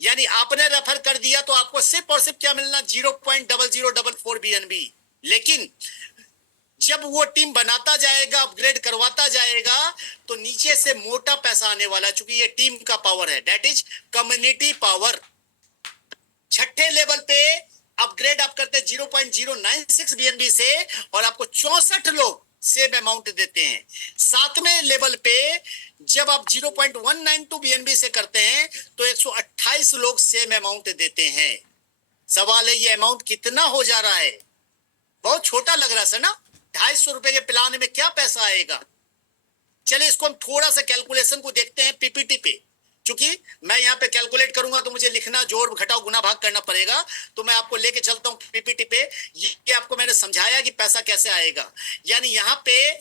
यानी आपने रेफर कर दिया तो आपको सिर्फ और सिर्फ क्या मिलना? 0.0044 BNB। लेकिन जब वो टीम बनाता जाएगा, अपग्रेड करवाता जाएगा, तो नीचे से मोटा पैसा आने वाला है, क्योंकि ये टीम का पावर है, दैट इज कम्युनिटी पावर। छठे लेवल पे अपग्रेड आप करते हैं 0.096 BNB से और आपको 64 लोग सेम अमाउंट देते हैं। 7वें लेवल पे जब आप 0.192 BNB से करते हैं तो 128 लोग सेम अमाउंट देते हैं। सवाल है ये अमाउंट कितना हो जा रहा है? बहुत छोटा लग रहा है सर ना? 250 रुपए के प्लान में क्या पैसा आएगा? चलिए इसको हम थोड़ा सा कैलकुलेशन को देखते हैं पीपीटी पे। क्योंकि मैं यहाँ पे कैलकुलेट करूंगा तो मुझे लिखना, जोड़ घटाव गुना भाग करना पड़ेगा, तो मैं आपको लेके चलता हूँ पीपीटी पे। ये आपको मैंने समझाया कि पैसा कैसे आएगा। यानी यहाँ पे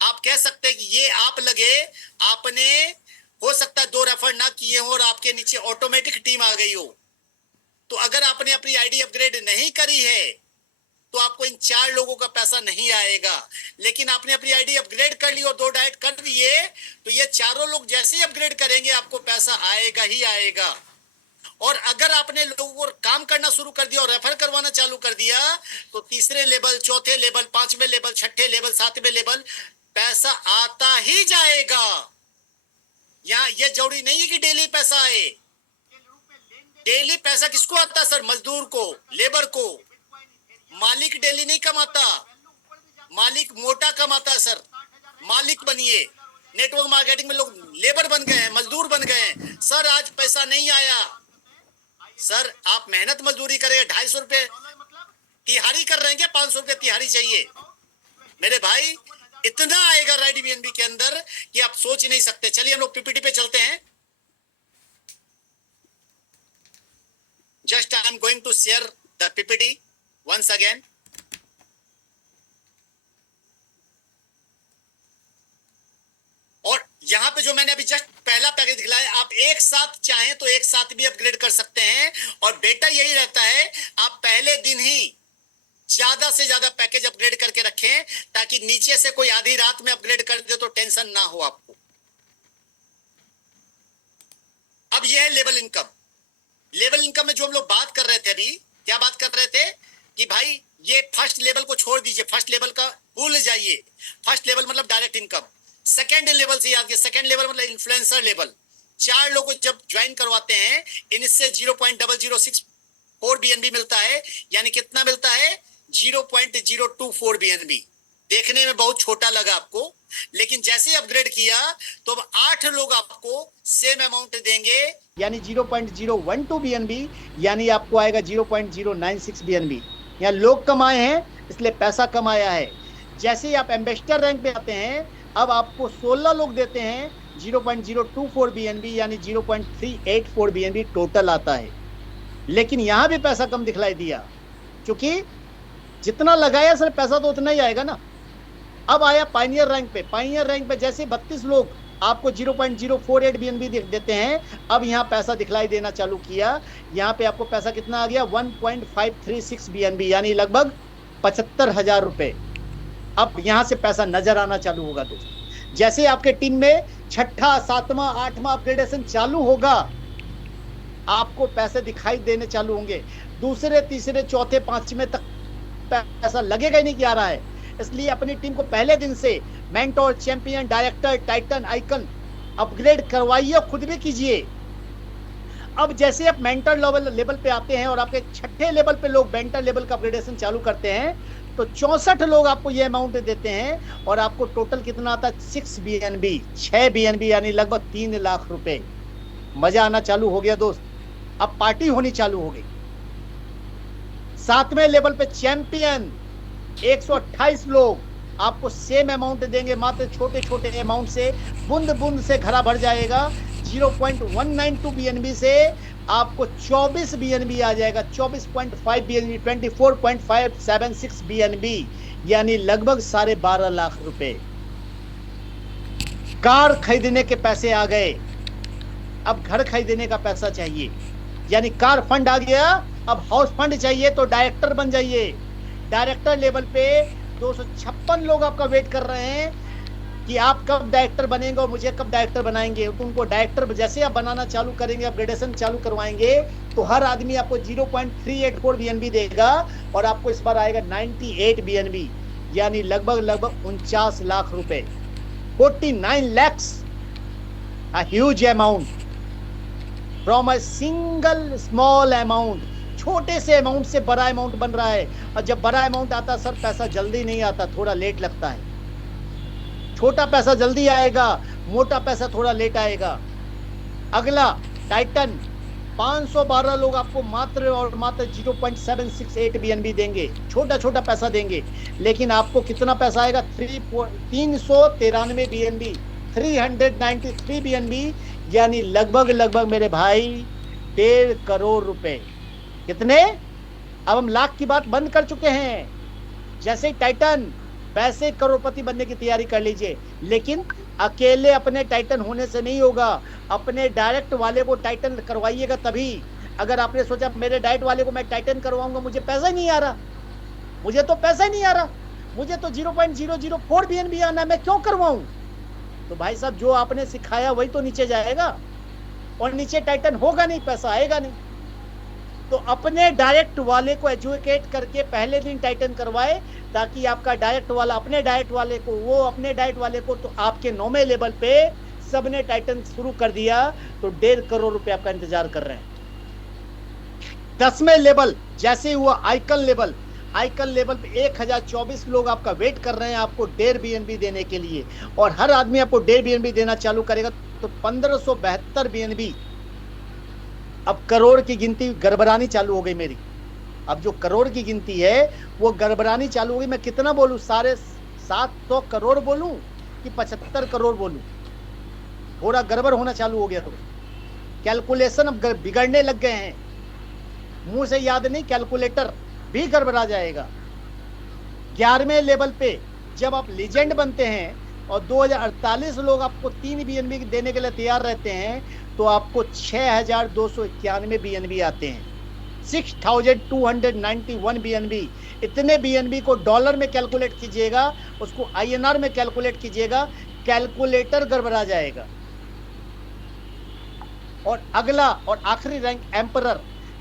आप कह सकते हैं कि ये आप लगे, आपने हो सकता है 2 रेफर ना किए हो और आपके नीचे ऑटोमेटिक टीम आ गई हो। तो अगर आपने अपनी आईडी अपग्रेड नहीं करी है तो आपको इन 4 लोगों का पैसा नहीं आएगा। लेकिन आपने अपनी आईडी अपग्रेड कर ली और 2 डाइट कर दिए तो ये चारों लोग जैसे ही अपग्रेड करेंगे आपको पैसा आएगा ही आएगा। और अगर आपने लोगों को काम करना शुरू कर दिया और रेफर करवाना चालू कर दिया तो तीसरे लेवल, चौथे लेवल, 5वें लेवल, छठे लेवल, 7वें लेवल पैसा आता ही जाएगा। यहाँ ये जरूरी नहीं है कि डेली पैसा आए। डेली पैसा किसको आता है सर? मजदूर को, लेबर को। मालिक डेली नहीं कमाता, मालिक मोटा कमाता है सर। मालिक बनिए। नेटवर्क मार्केटिंग में लोग लेबर बन गए हैं, मजदूर बन गए हैं। सर आज पैसा नहीं आया, सर आप मेहनत मजदूरी करेंगे, 250 रुपए तिहारी कर रहे हैं क्या? 500 रुपए तिहारी चाहिए मेरे भाई। इतना आएगा राइड बीएनबी के अंदर कि आप सोच ही नहीं सकते। चलिए हम लोग पीपीटी पे चलते हैं। Just I am going to share the PPT once again। और यहां पे जो मैंने अभी जस्ट पहला पैकेज दिखलाए, आप एक साथ चाहें तो एक साथ भी अपग्रेड कर सकते हैं, और बेटर यही रहता है आप पहले दिन ही ज्यादा से ज्यादा पैकेज अपग्रेड करके रखें, ताकि नीचे से कोई आधी रात में अपग्रेड कर दे तो टेंशन ना हो आपको। अब यह है लेवल इनकम। लेवल इनकम में जो हम लोग बात कर रहे थे अभी, क्या बात कर रहे थे कि भाई ये फर्स्ट लेवल को छोड़ दीजिए, फर्स्ट लेवल का भूल जाइए। फर्स्ट लेवल मतलब डायरेक्ट इनकम। सेकंड लेवल से याद कीजिए, सेकंड लेवल मतलब इन्फ्लुएंसर लेवल। 4 लोगों को जब ज्वाइन करवाते हैं, इनसे 0.006 बीएनबी मिलता है, यानी कितना मिलता है 0.024 बीएनबी। देखने में बहुत छोटा लगा आपको, लेकिन जैसे ही अपग्रेड किया तो अब 8 लोग आपको सेम अमाउंट देंगे, यानी 0.012 बीएनबी, यानी आपको आएगा 0.096 बीएनबी। यहाँ लोग कम आए हैं इसलिए पैसा कम आया है। जैसे ही आप एम्बेसडर रैंक पे आते हैं, अब आपको 16 लोग देते हैं, 0.024 बीएनबी यानी 0.384 बीएनबी टोटल आता है। लेकिन यहाँ भी पैसा कम दिखलाई दिया, क्योंकि जितना लगाया सर पैसा तो उतना ही आएगा ना। अब आया पायनियर रैंक पे। पायनियर रैंक पे जैसे 32 लोग आपको 0.048 बीएनबी देते हैं, अब यहाँ पैसा दिखलाई देना चालू किया। यहाँ पे आपको पैसा कितना आ गया 1.536 बीएनबी, यानी लगभग 75,000 रुपए। अब यहाँ से पैसा नजर आना चालू होगा दोस्तों। जैसे आपके टीम में 6ठा 7वां 8वां अपग्रेडेशन चालू होगा, आपको पैसे दिखाई देने चालू होंगे। दूसरे तीसरे चौथे 5वें तक पैसा लगेगा ही नहीं कि आ रहा है। इसलिए अपनी टीम को पहले दिन से mentor, champion, director, Titan, icon upgrade करवाइए, खुद भी कीजिए। अब जैसे आप मेंटर लेवल पे आते हैं और आपके 6ठे लेवल पे लोग मेंटर लेवल का अपग्रेडेशन चालू करते हैं, तो 64 लोग आपको ये अमाउंट देते हैं, और आपको टोटल कितना आता है 6 बीएनबी, 6 बीएनबी यानी लगभग 3 लाख रुपए। मजा आना चालू हो गया दोस्त, अब पार्टी होनी चालू हो गई। 7वें लेवल पे चैंपियन 128 लोग आपको सेम अमाउंट देंगे, मात्र छोटे छोटे अमाउंट से, बूंद बूंद से घड़ा भर जाएगा। 0.192 बीएनबी से आपको 24 बीएनबी आ जाएगा, 24.5 बीएनबी, 24.576 बीएनबी, यानी लगभग 12.5 लाख रुपए। कार खरीदने के पैसे आ गए, अब घर खरीदने का पैसा चाहिए, यानी कार फंड आ गया। अब हाउस फंड चाहिए तो डायरेक्टर बन जाइए। डायरेक्टर लेवल पे 256 लोग आपका वेट कर रहे हैं कि आप कब डायरेक्टर बनेंगे और मुझे कब डायरेक्टर बनाएंगे। तो उनको डायरेक्टर जैसे आप बनाना चालू करेंगे, अपग्रेडेशन चालू करवाएंगे, तो हर आदमी आपको 0.384 बीएनबी देगा, और आपको इस बार आएगा 98 बीएनबी, यानी लगभग 49 लाख रुपए, 49 lakhs, a huge amount from a single small amount। छोटे से अमाउंट से बड़ा अमाउंट बन रहा है, और जब बड़ा अमाउंट आता सर पैसा जल्दी नहीं आता, थोड़ा लेट लगता है। छोटा पैसा जल्दी आएगा, मोटा पैसा थोड़ा लेट आएगा। अगला टाइटन 512 लोग आपको मात्र और मात्र 0.768 बीएनबी देंगे, छोटा छोटा पैसा देंगे, लेकिन आपको कितना पैसा आएगा 393 बीएनबी, 393 बीएनबी, यानी लगभग मेरे भाई 1.5 करोड़ रुपए। कितने? अब हम लाख की बात बंद कर चुके हैं। जैसे टाइटन वैसे करोड़पति बनने की तैयारी कर लीजिए, लेकिन अकेले अपने टाइटन होने से नहीं होगा, अपने डायरेक्ट वाले को टाइटन करवाइएगा तभी। अगर आपने सोचा मेरे डायरेक्ट वाले को मैं टाइटन करवाऊंगा, मुझे पैसा ही नहीं आ रहा, मुझे तो पैसा ही नहीं आ रहा, मुझे तो 0.004 बीएनबी आना है, मैं क्यों करवाऊं? तो भाई साहब जो आपने सिखाया वही तो नीचे जाएगा, और नीचे टाइटन होगा नहीं, पैसा आएगा नहीं। तो अपने डायरेक्ट वाले को एजुकेट करके पहले दिन टाइटन करवाए, ताकि आपका डायरेक्ट वाला अपने डायरेक्ट वाले को, वो अपने डायरेक्ट वाले को, तो आपके 9वें लेवल पे सबने टाइटन शुरू कर दिया, तो 1.5 करोड़ रुपए आपका इंतजार कर रहे हैं। 10वें लेवल जैसे हुआ आइकन लेवल, आइकन लेवल पे 1024 लोग आपका वेट कर रहे हैं आपको 1.5 बीएनबी देने के लिए, और हर आदमी आपको 1.5 बीएनबी देना चालू करेगा तो 1572 बीएनबी। अब करोड़ की गिनती गड़बड़ानी चालू हो गई मेरी। अब जो करोड़ की गिनती है वो गड़बड़ानी चालू हो गई। मैं कितना बोलूं, 750 करोड़ बोलूं कि 75 करोड़ बोलूं? थोड़ा गड़बड़ होना चालू हो गया, तो कैलकुलेशन अब बिगड़ने लग गए हैं। मुंह से याद नहीं, कैलकुलेटर भी गड़बड़ा जाएगा। 11वें लेवल पे जब आप लीजेंड बनते हैं और 2048 लोग आपको 3 बीएनबी देने के लिए तैयार रहते हैं, तो आपको 6291 बीएनबी आते हैं, 6291 बीएनबी। इतने बीएनबी को डॉलर में कैलकुलेट कीजिएगा, उसको आईएनआर में कैलकुलेट कीजिएगा, कैलकुलेटर गड़बड़ा जाएगा। और अगला और आखिरी रैंक एम्परर।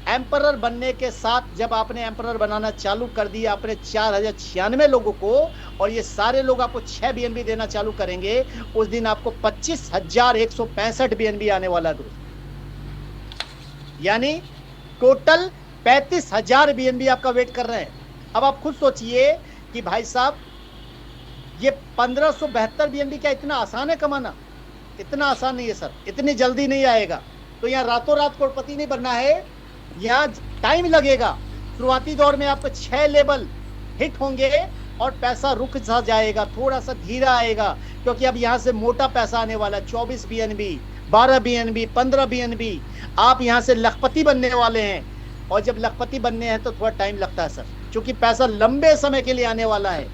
एम्परर बनने के साथ जब आपने एम्परर बनाना चालू कर दिया आपने 4096 लोगों को, और ये सारे लोग आपको 6 बीएनबी देना चालू करेंगे, उस दिन आपको 25,165 बीएनबी आने वाला दोस्त, यानी टोटल 35,000 बीएनबी आपका वेट कर रहे हैं। अब आप खुद सोचिए कि भाई साहब ये 1572 बीएनबी क्या इतना आसान है कमाना? इतना आसान नहीं है सर, इतनी जल्दी नहीं आएगा। तो यहाँ रातों रात करोड़पति नहीं बनना है, यहाँ टाइम लगेगा। शुरुआती दौर में आपको 6 लेवल हिट होंगे और पैसा रुक सा जाएगा, थोड़ा सा धीरा आएगा, क्योंकि अब यहाँ से मोटा पैसा आने वाला है। 24 बीएनबी, 12 बीएनबी, 15 बीएनबी, आप यहाँ से लखपति बनने वाले हैं। और जब लखपति बनने हैं तो थोड़ा टाइम लगता है सर, क्योंकि पैसा लंबे समय के लिए आने वाला है।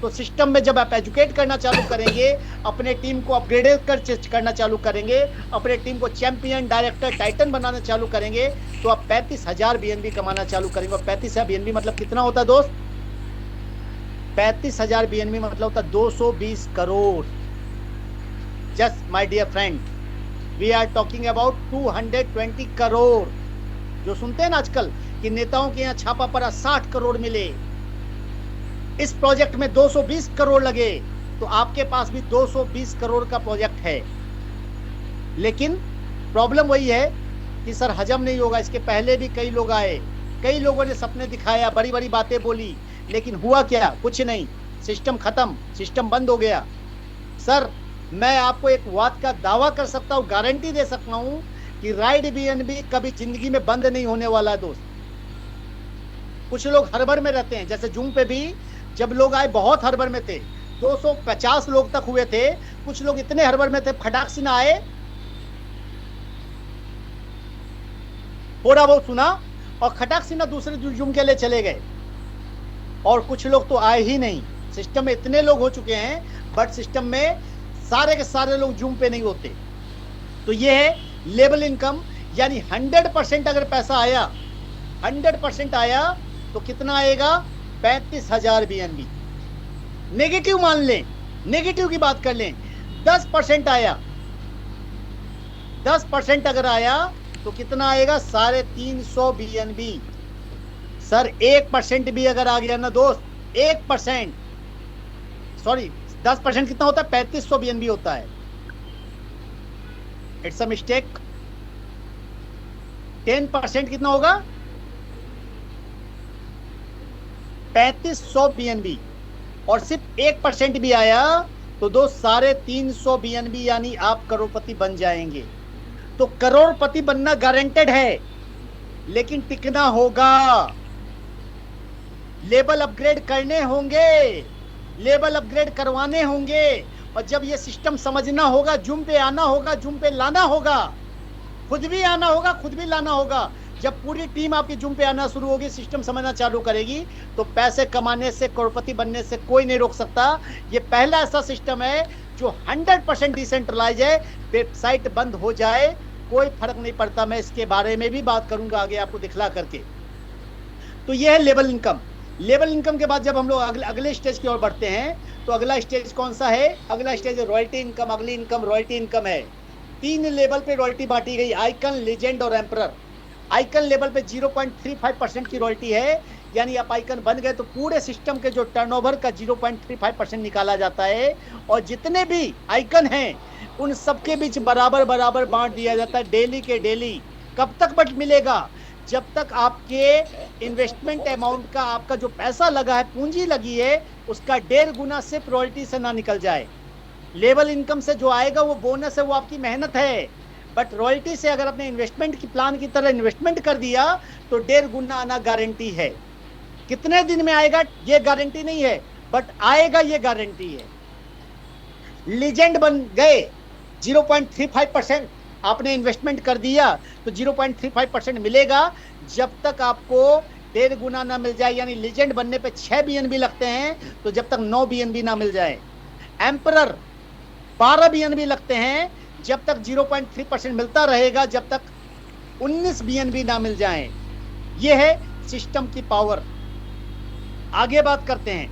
तो सिस्टम में जब आप एजुकेट करना चालू करेंगे, अपने टीम को अपग्रेड करना चालू करेंगे, अपने टीम को चैंपियन, डायरेक्टर, टाइटन बनाना चालू करेंगे, तो आप 35,000 बीएनबी कमाना चालू करेंगे। और 35,000 बीएनबी मतलब कितना होता है दोस्त? 35,000 बीएनबी मतलब होता है 220 crore. Just my dear friend, we are talking about 220 crore. जो सुनते हैं ना आजकल कि नेताओं के यहाँ छापा पड़ा 60 करोड़ मिले, इस प्रोजेक्ट में 220 करोड़ लगे, तो आपके पास भी 220 करोड़ का प्रोजेक्ट है। लेकिन प्रॉब्लम वही है कि सर हजम नहीं होगा। इसके पहले भी कई लोग आए, कई लोगों ने सपने दिखाया, बड़ी बड़ी बातें बोली, लेकिन हुआ क्या? कुछ नहीं। सिस्टम खत्म, सिस्टम बंद हो गया। सर मैं आपको एक बात का दावा कर सकता हूँ, गारंटी दे सकता हूँ कि राइड बीएनबी कभी जिंदगी में बंद नहीं होने वाला दोस्त। कुछ लोग हड़बड़ में रहते हैं, जैसे जूम पे भी जब लोग आए बहुत हड़बड़ में थे, 250 लोग तक हुए थे। कुछ लोग इतने हड़बड़ में थे, फटाक से ना आए, थोड़ा बहुत सुना और खटाक से ना दूसरे जूम के लिए चले गए। और कुछ लोग तो आए ही नहीं। सिस्टम में इतने लोग हो चुके हैं, बट सिस्टम में सारे के सारे लोग जूम पे नहीं होते। तो ये है लेवल इनकम, यानी 100% अगर पैसा आया, 100% आया तो कितना आएगा? 35,000 बीएनबी। नेगेटिव मान लें, नेगेटिव की बात कर लें, 10% आया, 10% अगर आया तो कितना आएगा? 350 बीएनबी। सर 1% भी अगर आ गया ना दोस्त, 1%, सॉरी 10% कितना होता है? 3500 बीएनबी होता है। It's a mistake. 10% कितना होगा? 3500 बीएनबी। और सिर्फ 1% भी आया तो दो 350 बीएनबी, यानी आप करोड़पति बन जाएंगे। तो करोड़पति बनना गारंटेड है, लेकिन टिकना होगा। लेवल अपग्रेड करने होंगे, लेवल अपग्रेड करवाने होंगे। और जब ये सिस्टम समझना होगा, जूम पे आना होगा, जूम पे लाना होगा, खुद भी आना होगा, खुद भी लाना होगा। जब पूरी टीम आपकी जूम पे आना शुरू होगी, सिस्टम समझना चालू करेगी, तो पैसे कमाने से, करोड़पति बनने से कोई नहीं रोक सकता। ये पहला ऐसा सिस्टम है जो 100% डिसेंट्रलाइज है। वेबसाइट बंद हो जाए कोई फर्क नहीं पड़ता। मैं इसके बारे में भी बात करूंगा आगे आपको दिखला करके। तो ये है लेवल इनकम। लेवल इनकम के बाद जब हम लोग अगले स्टेज की ओर बढ़ते हैं, तो अगला स्टेज कौन सा है? अगला स्टेज रॉयल्टी इनकम। अगली इनकम रॉयल्टी इनकम है। 3 लेवल पे रॉयल्टी बांटी गई, आइकन, लीजेंड और एम्परर। आइकन लेवल पे 0.35% की रॉयल्टी है, यानी आप आइकन बन गए तो पूरे सिस्टम के जो टर्नओवर का 0.35% निकाला जाता है। और जितने भी आइकन हैं उन सबके बीच बराबर बराबर बांट दिया जाता है, डेली के डेली। कब तक बट मिलेगा? जब तक आपके इन्वेस्टमेंट अमाउंट का, आपका जो पैसा लगा है, पूंजी लगी है, उसका 1.5 गुना सिर्फ रॉयल्टी से ना निकल जाए। लेवल इनकम से जो आएगा वो बोनस है, वो आपकी मेहनत है। बट रॉयल्टी से अगर अपने इन्वेस्टमेंट की प्लान की तरह इन्वेस्टमेंट कर दिया तो 1.5 गुना आना गारंटी है। कितने दिन में आएगा ये गारंटी नहीं है, बट आएगा ये गारंटी है। लीजेंड बन गए, 0.35% आपने इन्वेस्टमेंट कर दिया तो 0.35% मिलेगा। जब तक आपको 1.5 गुना ना मिल जाए, यानी लीजेंड बनने पे 6 बीएनबी लगते हैं, तो जब तक 9 बीएनबी ना मिल जाए। एम्परर 12 बीएनबी लगते हैं, जब तक 0.3% मिलता रहेगा, जब तक 19 बीएनबी ना मिल जाए। ये है सिस्टम की पावर। आगे बात करते हैं,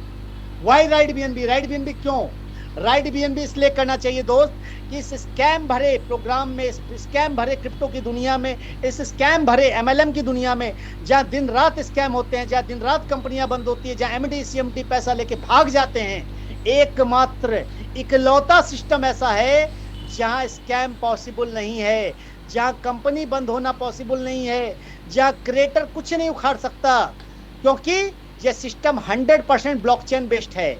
why right BNB. Right BNB क्यों? राइट बीएनबी इसलिए करना चाहिए दोस्त कि इस स्कैम भरे प्रोग्राम में, इस स्कैम भरे क्रिप्टो की दुनिया में, इस स्कैम भरे एमएलएम की दुनिया में, जहां दिन रात स्कैम होते हैं, जहां दिन रात कंपनियां बंद होती है, जहां एमडी सीएमडी पैसा लेके भाग जाते हैं, एकमात्र इकलौता सिस्टम ऐसा है जहां स्कैम पॉसिबल नहीं है, जहां कंपनी बंद होना पॉसिबल नहीं है, जहां क्रिएटर कुछ नहीं उखाड़ सकता, क्योंकि यह सिस्टम 100% ब्लॉकचेन बेस्ड है।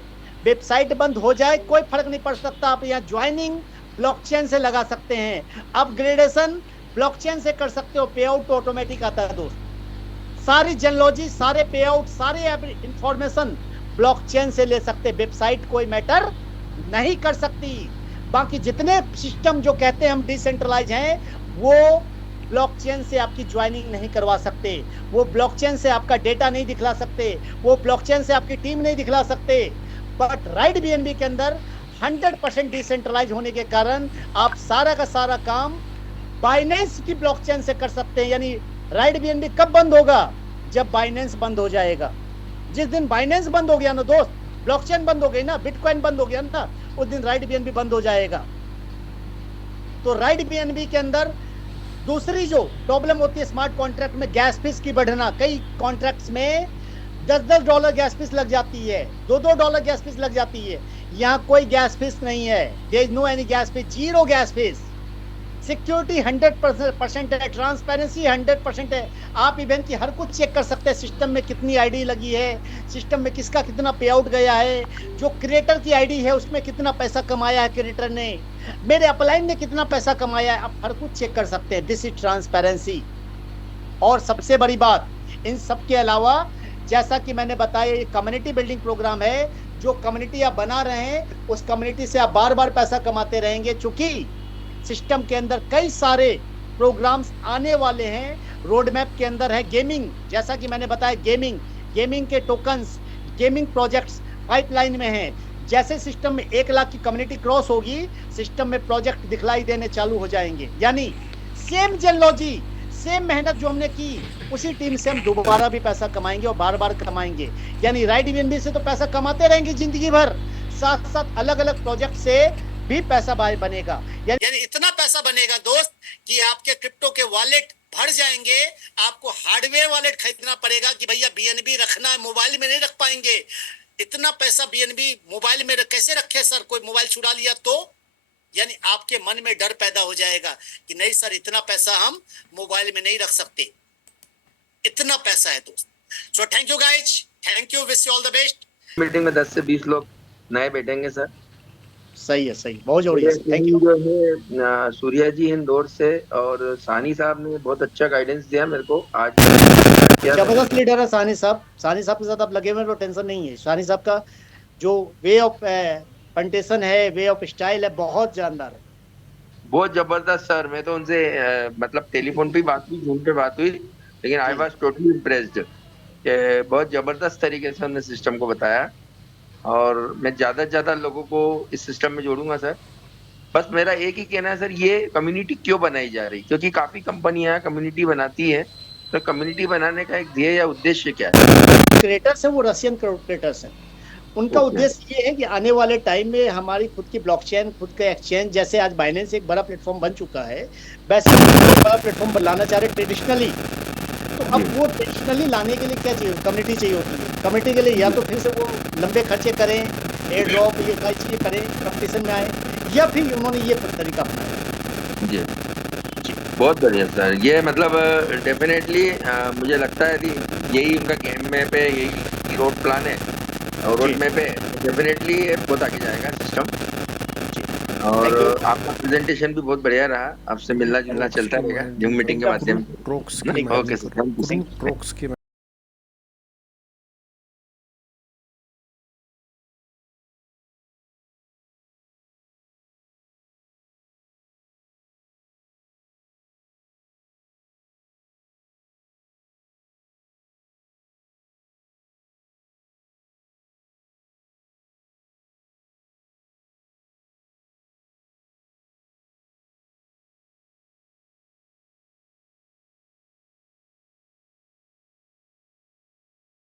वेबसाइट बंद हो जाए कोई फर्क नहीं पड़ सकता, आप यहाँ ज्वाइनिंग ब्लॉकचेन से लगा सकते हैं, अपग्रेडेशन ब्लॉकचेन से कर सकते हो, पे आउट तो ऑटोमेटिक आता है दोस्त। सारी जनलॉजी, सारे पे आउट, सारे इंफॉर्मेशन ब्लॉकचेन से ले सकते, वेबसाइट कोई मैटर नहीं कर सकती। बाकी जितने सिस्टम जो कहते हैं हम डिसेंट्रलाइज हैं, वो ब्लॉकचेन से आपकी ज्वाइनिंग नहीं करवा सकते, वो ब्लॉकचेन से आपका डेटा नहीं दिखला सकते, वो ब्लॉकचेन से आपकी टीम नहीं दिखला सकते। बट राइट बीएनबी के अंदर 100% डिसेंट्रलाइज होने के कारण आप सारा का सारा काम बाइनेंस की ब्लॉकचेन से कर सकते हैं। यानी राइट बीएनबी कब बंद होगा? जब बाइनेंस बंद हो जाएगा। जिस दिन बाइनेंस बंद हो गया ना दोस्त, ब्लॉकचेन बंद हो गई ना, बिटकॉइन बंद हो गया ना, उस दिन राइट बीएनबी बंद हो जाएगा। तो राइट बीएनबी के अंदर दूसरी जो प्रॉब्लम होती है स्मार्ट कॉन्ट्रैक्ट में, गैस फीस की बढ़ना। कई कॉन्ट्रैक्ट्स में $10 गैस फीस लग जाती है, $2 गैस फीस लग जाती है। यहाँ कोई गैस फीस नहीं है, there is no any gas fees, zero gas fees. Security 100% है, ट्रांसपेरेंसी 100% है। आप इवेंट की हर कुछ चेक कर सकते हैं, सिस्टम में कितनी आईडी लगी है, सिस्टम में किसका कितना पे आउट गया है, जो क्रिएटर की आईडी है उसमें कितना पैसा कमाया है क्रिएटर ने, मेरे अपलाइन ने कितना पैसा कमाया है, आप हर कुछ चेक कर सकते हैं। This is transparency. और सबसे बड़ी बात, इन सब के अलावा जैसा कि मैंने बताया, ये कम्युनिटी बिल्डिंग प्रोग्राम है। जो कम्युनिटी आप बना रहे हैं, उस कम्युनिटी से आप बार बार पैसा कमाते रहेंगे, चूंकि सिस्टम के अंदर कई सारे प्रोग्राम्स आने वाले हैं। रोड मैप के अंदर है गेमिंग, जैसा कि मैंने बताया, गेमिंग के टोकन्स, गेमिंग प्रोजेक्ट्स पाइपलाइन में हैं। जैसे सिस्टम में 1 लाख की कम्युनिटी क्रॉस होगी, सिस्टम में प्रोजेक्ट दिखलाई देने चालू हो जाएंगे। यानी सेम जेनोलॉजी, सेम मेहनत जो हमने की, उसी टीम से हम दोबारा भी पैसा कमाएंगे और बार बार कमाएंगे। यानी राइट बीएनबी से तो पैसा कमाते रहेंगे जिंदगी भर, साथ साथ अलग अलग प्रोजेक्ट से भी पैसा बनेगा। यानी इतना पैसा बनेगा दोस्त कि आपके क्रिप्टो के वॉलेट भर जाएंगे। आपको हार्डवेयर वॉलेट खरीदना पड़ेगा कि भैया बीएनबी रखना है, मोबाइल में नहीं रख पाएंगे। इतना पैसा बीएनबी मोबाइल में कैसे रखे सर, कोई मोबाइल चुरा लिया तो? यानी आपके मन में डर पैदा हो जाएगा कि नहीं सर, इतना पैसा हम मोबाइल में नहीं रख सकते, इतना पैसा है दोस्त। So thank you guys, thank you, wish you all the best. Meeting में 10 से 20 लोग नए बैठेंगे सर। सही है, सही, बहुत जोड़ी है। Thank you. जो है सूर्या जी इंदौर से और सानी साहब ने बहुत अच्छा गाइडेंस दिया मेरे को आज। जबरदस्त लीडर है सानी साहब। सानी साहब के साथ आप लगे हुए तो टेंशन नहीं है। सानी साहब का जो वे ऑफ प्रेजेंटेशन है, वे ऑफ स्टाइल है, बहुत जानदार है, बहुत जबरदस्त सर। मैं तो उनसे मतलब टेलीफोन पे बात हुई, फोन पे बात हुई, लेकिन आई वाज टोटली इम्प्रेस्ड। बहुत जबरदस्त तरीके से उन्होंने सिस्टम को बताया और मैं ज्यादा से ज्यादा लोगों को इस सिस्टम में जोड़ूंगा सर। बस मेरा एक ही कहना है सर, ये कम्युनिटी क्यों बनाई जा रही, क्योंकि काफी कंपनियां कम्युनिटी बनाती है, तो कम्युनिटी बनाने का एक ध्येय या उद्देश्य क्या है? क्रिएटर्स है वो रशियन क्रिएटर्स हैं, उनका उद्देश्य ये है कि आने वाले टाइम में हमारी खुद की ब्लॉकचेन, खुद का एक्सचेंज, जैसे आज बाइनेंस एक बड़ा प्लेटफॉर्म बन चुका है, वैसे बड़ा प्लेटफॉर्म लाना चाह रहे ट्रेडिशनली। तो अब वो ट्रेडिशनली लाने के लिए क्या चाहिए? कम्युनिटी चाहिए होती है। कम्युनिटी के लिए या तो फिर से वो लंबे खर्चे करें, एयर ड्रॉप, ये सारी चीजें करें, कंपटीशन में आए, या फिर उन्होंने ये तरीका अपनाया। जी बहुत बढ़िया सर। ये मतलब डेफिनेटली मुझे लगता है कि यही उनका गेम में पे यही रोड प्लान है और रोड में पे डेफिनेटली बहुत आगे जाएगा सिस्टम। और आपका प्रेजेंटेशन भी बहुत बढ़िया रहा। आपसे मिलना जुलना चलता रहेगा जूम मीटिंग के माध्यम से। Okay sir, thank you.